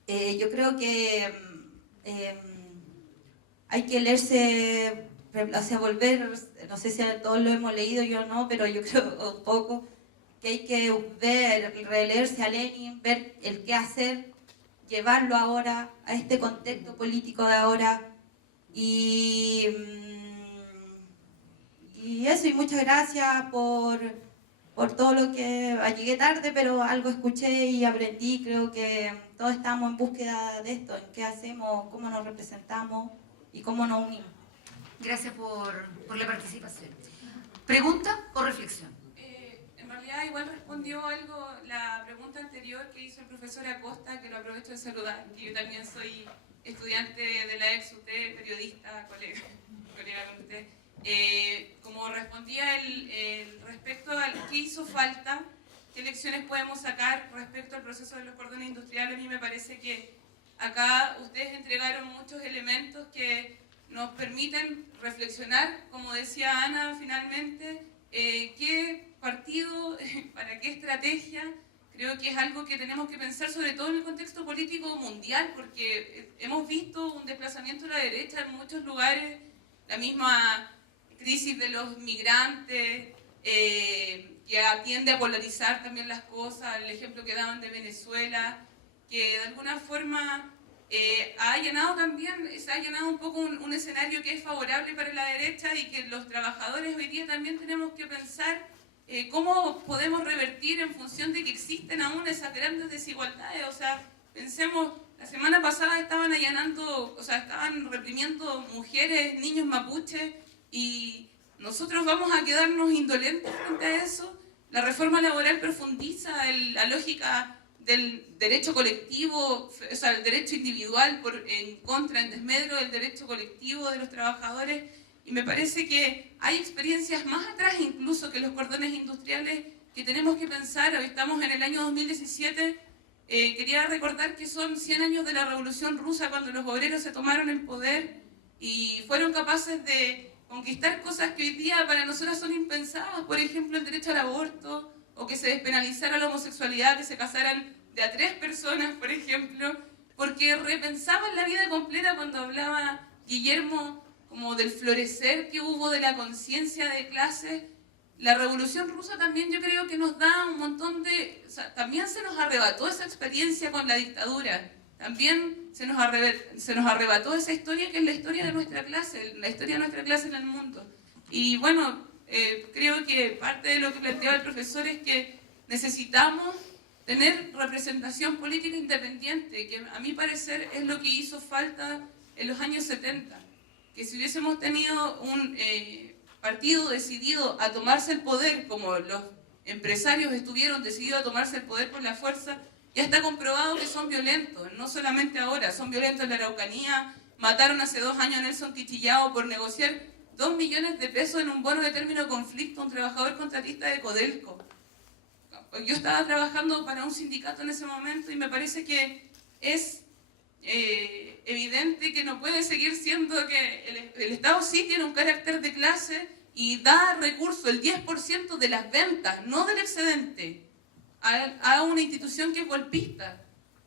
Yo creo que hay que leerse, o sea, volver, no sé si todos lo hemos leído, yo no, pero yo creo un poco, que hay que ver, releerse a Lenin, ver el qué hacer, llevarlo ahora a este contexto político de ahora. Y eso, y muchas gracias por todo lo que... Llegué tarde, pero algo escuché y aprendí. Creo que todos estamos en búsqueda de esto, en qué hacemos, cómo nos representamos y cómo nos unimos. Gracias por la participación. ¿Pregunta o reflexión? En realidad igual respondió algo la pregunta anterior que hizo el profesor Acosta, que lo aprovecho de saludar, que yo también soy estudiante de la ex UT, periodista, colega con usted. Como respondía el respecto a qué hizo falta, qué lecciones podemos sacar respecto al proceso de los cordones industriales, a mí me parece que acá ustedes entregaron muchos elementos que nos permiten reflexionar, como decía Ana finalmente, qué partido, para qué estrategia. Creo que es algo que tenemos que pensar sobre todo en el contexto político mundial, porque hemos visto un desplazamiento de la derecha en muchos lugares, la misma crisis de los migrantes, que tiende a polarizar también las cosas, el ejemplo que daban de Venezuela, que de alguna forma ha allanado también, se ha allanado un poco un escenario que es favorable para la derecha y que los trabajadores hoy día también tenemos que pensar cómo podemos revertir en función de que existen aún esas grandes desigualdades. O sea, pensemos, la semana pasada estaban allanando, o sea, estaban reprimiendo mujeres, niños mapuches, y nosotros vamos a quedarnos indolentes frente a eso. La reforma laboral profundiza la lógica del derecho colectivo, o sea, el derecho individual en desmedro del derecho colectivo de los trabajadores, y me parece que hay experiencias más atrás incluso que los cordones industriales que tenemos que pensar. Hoy estamos en el año 2017, quería recordar que son 100 años de la Revolución Rusa, cuando los obreros se tomaron el poder y fueron capaces de conquistar cosas que hoy día para nosotras son impensadas, por ejemplo el derecho al aborto, o que se despenalizara la homosexualidad, que se casaran de a 3 personas, por ejemplo, porque repensaban la vida completa. Cuando hablaba Guillermo como del florecer que hubo de la conciencia de clase, la Revolución Rusa también yo creo que nos da un montón de... O sea, también se nos arrebató esa experiencia con la dictadura, también se nos arrebató esa historia que es la historia de nuestra clase, la historia de nuestra clase en el mundo. Y bueno, creo que parte de lo que planteaba el profesor es que necesitamos tener representación política independiente, que a mi parecer es lo que hizo falta en los años 70. Que si hubiésemos tenido un partido decidido a tomarse el poder, como los empresarios estuvieron decididos a tomarse el poder por la fuerza, ya está comprobado que son violentos, no solamente ahora, son violentos en la Araucanía. Mataron hace 2 años a Nelson Tichillao por negociar 2 millones de pesos en un bono de término de conflicto, un trabajador contratista de Codelco. Yo estaba trabajando para un sindicato en ese momento y me parece que es evidente que no puede seguir siendo que el Estado sí tiene un carácter de clase y da recursos, el 10% de las ventas, no del excedente, a una institución que es golpista,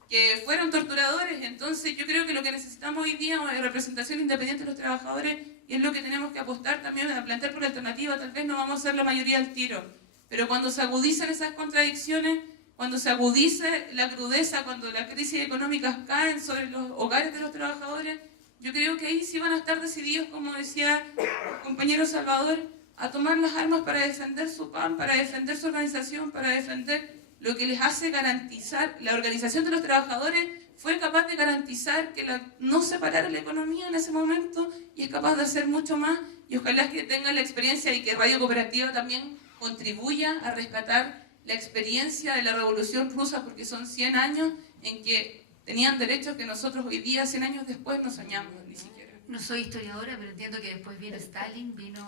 que fueron torturadores. Entonces yo creo que lo que necesitamos hoy día es representación independiente de los trabajadores, y es lo que tenemos que apostar también a plantear por la alternativa. Tal vez no vamos a ser la mayoría al tiro, pero cuando se agudizan esas contradicciones, cuando se agudice la crudeza, cuando las crisis económicas caen sobre los hogares de los trabajadores, yo creo que ahí sí van a estar decididos, como decía el compañero Salvador, a tomar las armas para defender su pan, para defender su organización, para defender lo que les hace garantizar. La organización de los trabajadores fue capaz de garantizar que no se parara la economía en ese momento, y es capaz de hacer mucho más, y ojalá que tengan la experiencia y que Radio Cooperativa también contribuya a rescatar la experiencia de la Revolución Rusa, porque son 100 años en que tenían derechos que nosotros hoy día, 100 años después, no soñamos ni siquiera. No soy historiadora, pero entiendo que después vino Stalin, vino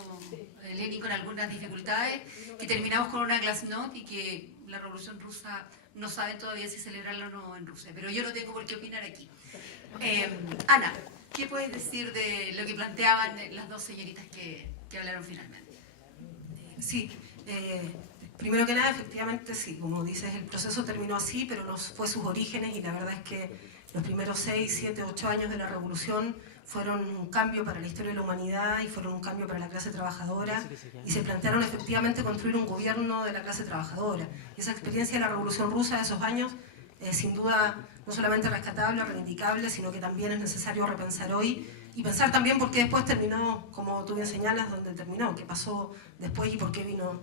Lenin con algunas dificultades, que terminamos con una glasnost y que la Revolución Rusa no saben todavía si celebrarla o no en Rusia, pero yo no tengo por qué opinar aquí. Ana, ¿qué puedes decir de lo que planteaban las 2 señoritas que hablaron finalmente? Sí, primero que nada, efectivamente, sí, como dices, el proceso terminó así, pero no fue sus orígenes, y la verdad es que los primeros 6, 7, 8 años de la Revolución fueron un cambio para la historia de la humanidad y fueron un cambio para la clase trabajadora, y se plantearon efectivamente construir un gobierno de la clase trabajadora. Y esa experiencia de la Revolución Rusa de esos años es sin duda no solamente rescatable, reivindicable, sino que también es necesario repensar hoy, y pensar también por qué después terminó, como tú bien señalas, donde terminó, qué pasó después y por qué vino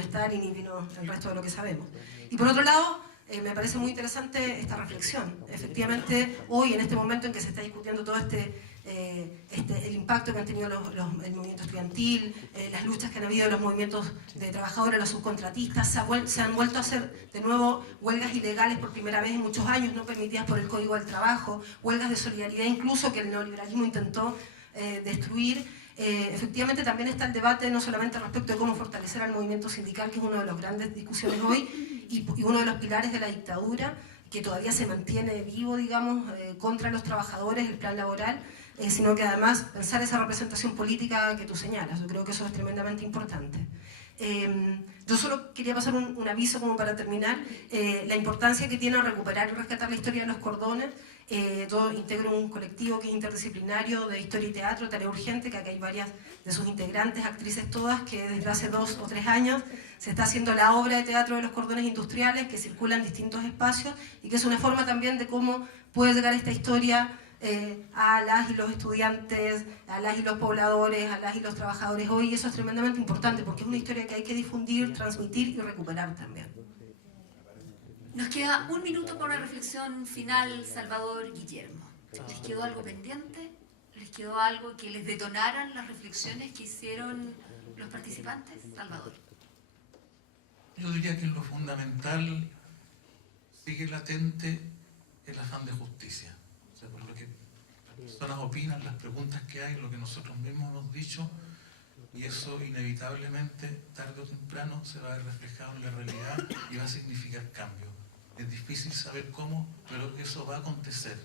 Stalin y vino el resto de lo que sabemos. Y por otro lado, me parece muy interesante esta reflexión. Efectivamente, hoy, en este momento en que se está discutiendo todo el impacto que han tenido el movimiento estudiantil, las luchas que han habido de los movimientos de trabajadores, los subcontratistas, se han vuelto a hacer de nuevo huelgas ilegales por primera vez en muchos años, no permitidas por el Código del Trabajo, huelgas de solidaridad incluso que el neoliberalismo intentó destruir. Efectivamente también está el debate no solamente respecto de cómo fortalecer al movimiento sindical, que es una de las grandes discusiones hoy, y uno de los pilares de la dictadura, que todavía se mantiene vivo, digamos, contra los trabajadores, el plan laboral, sino que además pensar esa representación política que tú señalas. Yo creo que eso es tremendamente importante. Yo solo quería pasar un aviso como para terminar, la importancia que tiene recuperar y rescatar la historia de los cordones. Yo integro un colectivo que es interdisciplinario de historia y teatro, Tarea Urgente, que acá hay varias de sus integrantes, actrices todas, que desde hace 2 o 3 años se está haciendo la obra de teatro de los cordones industriales, que circula en distintos espacios y que es una forma también de cómo puede llegar esta historia a las y los estudiantes, a las y los pobladores, a las y los trabajadores hoy, y eso es tremendamente importante porque es una historia que hay que difundir, transmitir y recuperar también. Nos queda 1 minuto para una reflexión final, Salvador, Guillermo. ¿Les quedó algo pendiente? ¿Les quedó algo que les detonaran las reflexiones que hicieron los participantes? Salvador. Yo diría que en lo fundamental sigue latente el afán de justicia. O sea, por lo que las personas opinan, las preguntas que hay, lo que nosotros mismos hemos dicho, y eso inevitablemente, tarde o temprano, se va a ver reflejado en la realidad y va a significar cambio. Es difícil saber cómo, pero eso va a acontecer.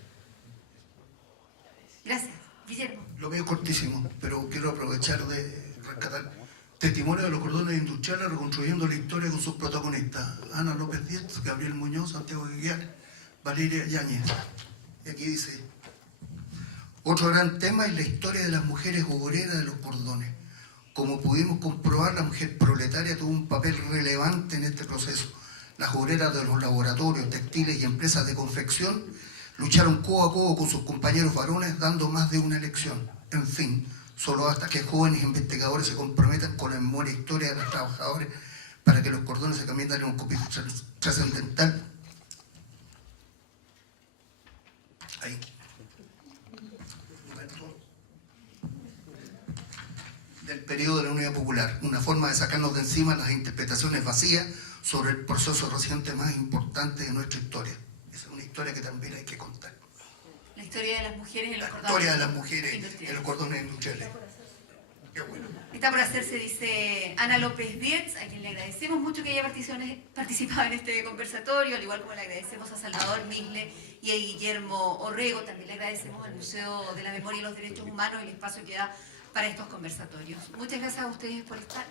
Gracias. Guillermo. Lo veo cortísimo, pero quiero aprovechar de rescatar testimonio de los cordones industriales reconstruyendo la historia con sus protagonistas. Ana López Díez, Gabriel Muñoz, Santiago Guiguiar, Valeria Yáñez. Y aquí dice, otro gran tema es la historia de las mujeres obreras de los cordones. Como pudimos comprobar, la mujer proletaria tuvo un papel relevante en este proceso. Las obreras de los laboratorios, textiles y empresas de confección lucharon codo a codo con sus compañeros varones dando más de una lección. En fin, solo hasta que jóvenes investigadores se comprometan con la memoria e historia de los trabajadores para que los cordones se conviertan en un copio trascendental. Ahí. Del periodo de la Unidad Popular, una forma de sacarnos de encima las interpretaciones vacías sobre el proceso reciente más importante de nuestra historia. Esa es una historia que también hay que contar. La historia de las mujeres en los cordones. La historia de las mujeres en los cordones industriales. Qué bueno. Está por hacerse, dice Ana López Díez, a quien le agradecemos mucho que haya participado en este conversatorio, al igual como le agradecemos a Salvador Misle y a Guillermo Orrego. También le agradecemos al Museo de la Memoria y los Derechos Humanos el espacio que da para estos conversatorios. Muchas gracias a ustedes por estar.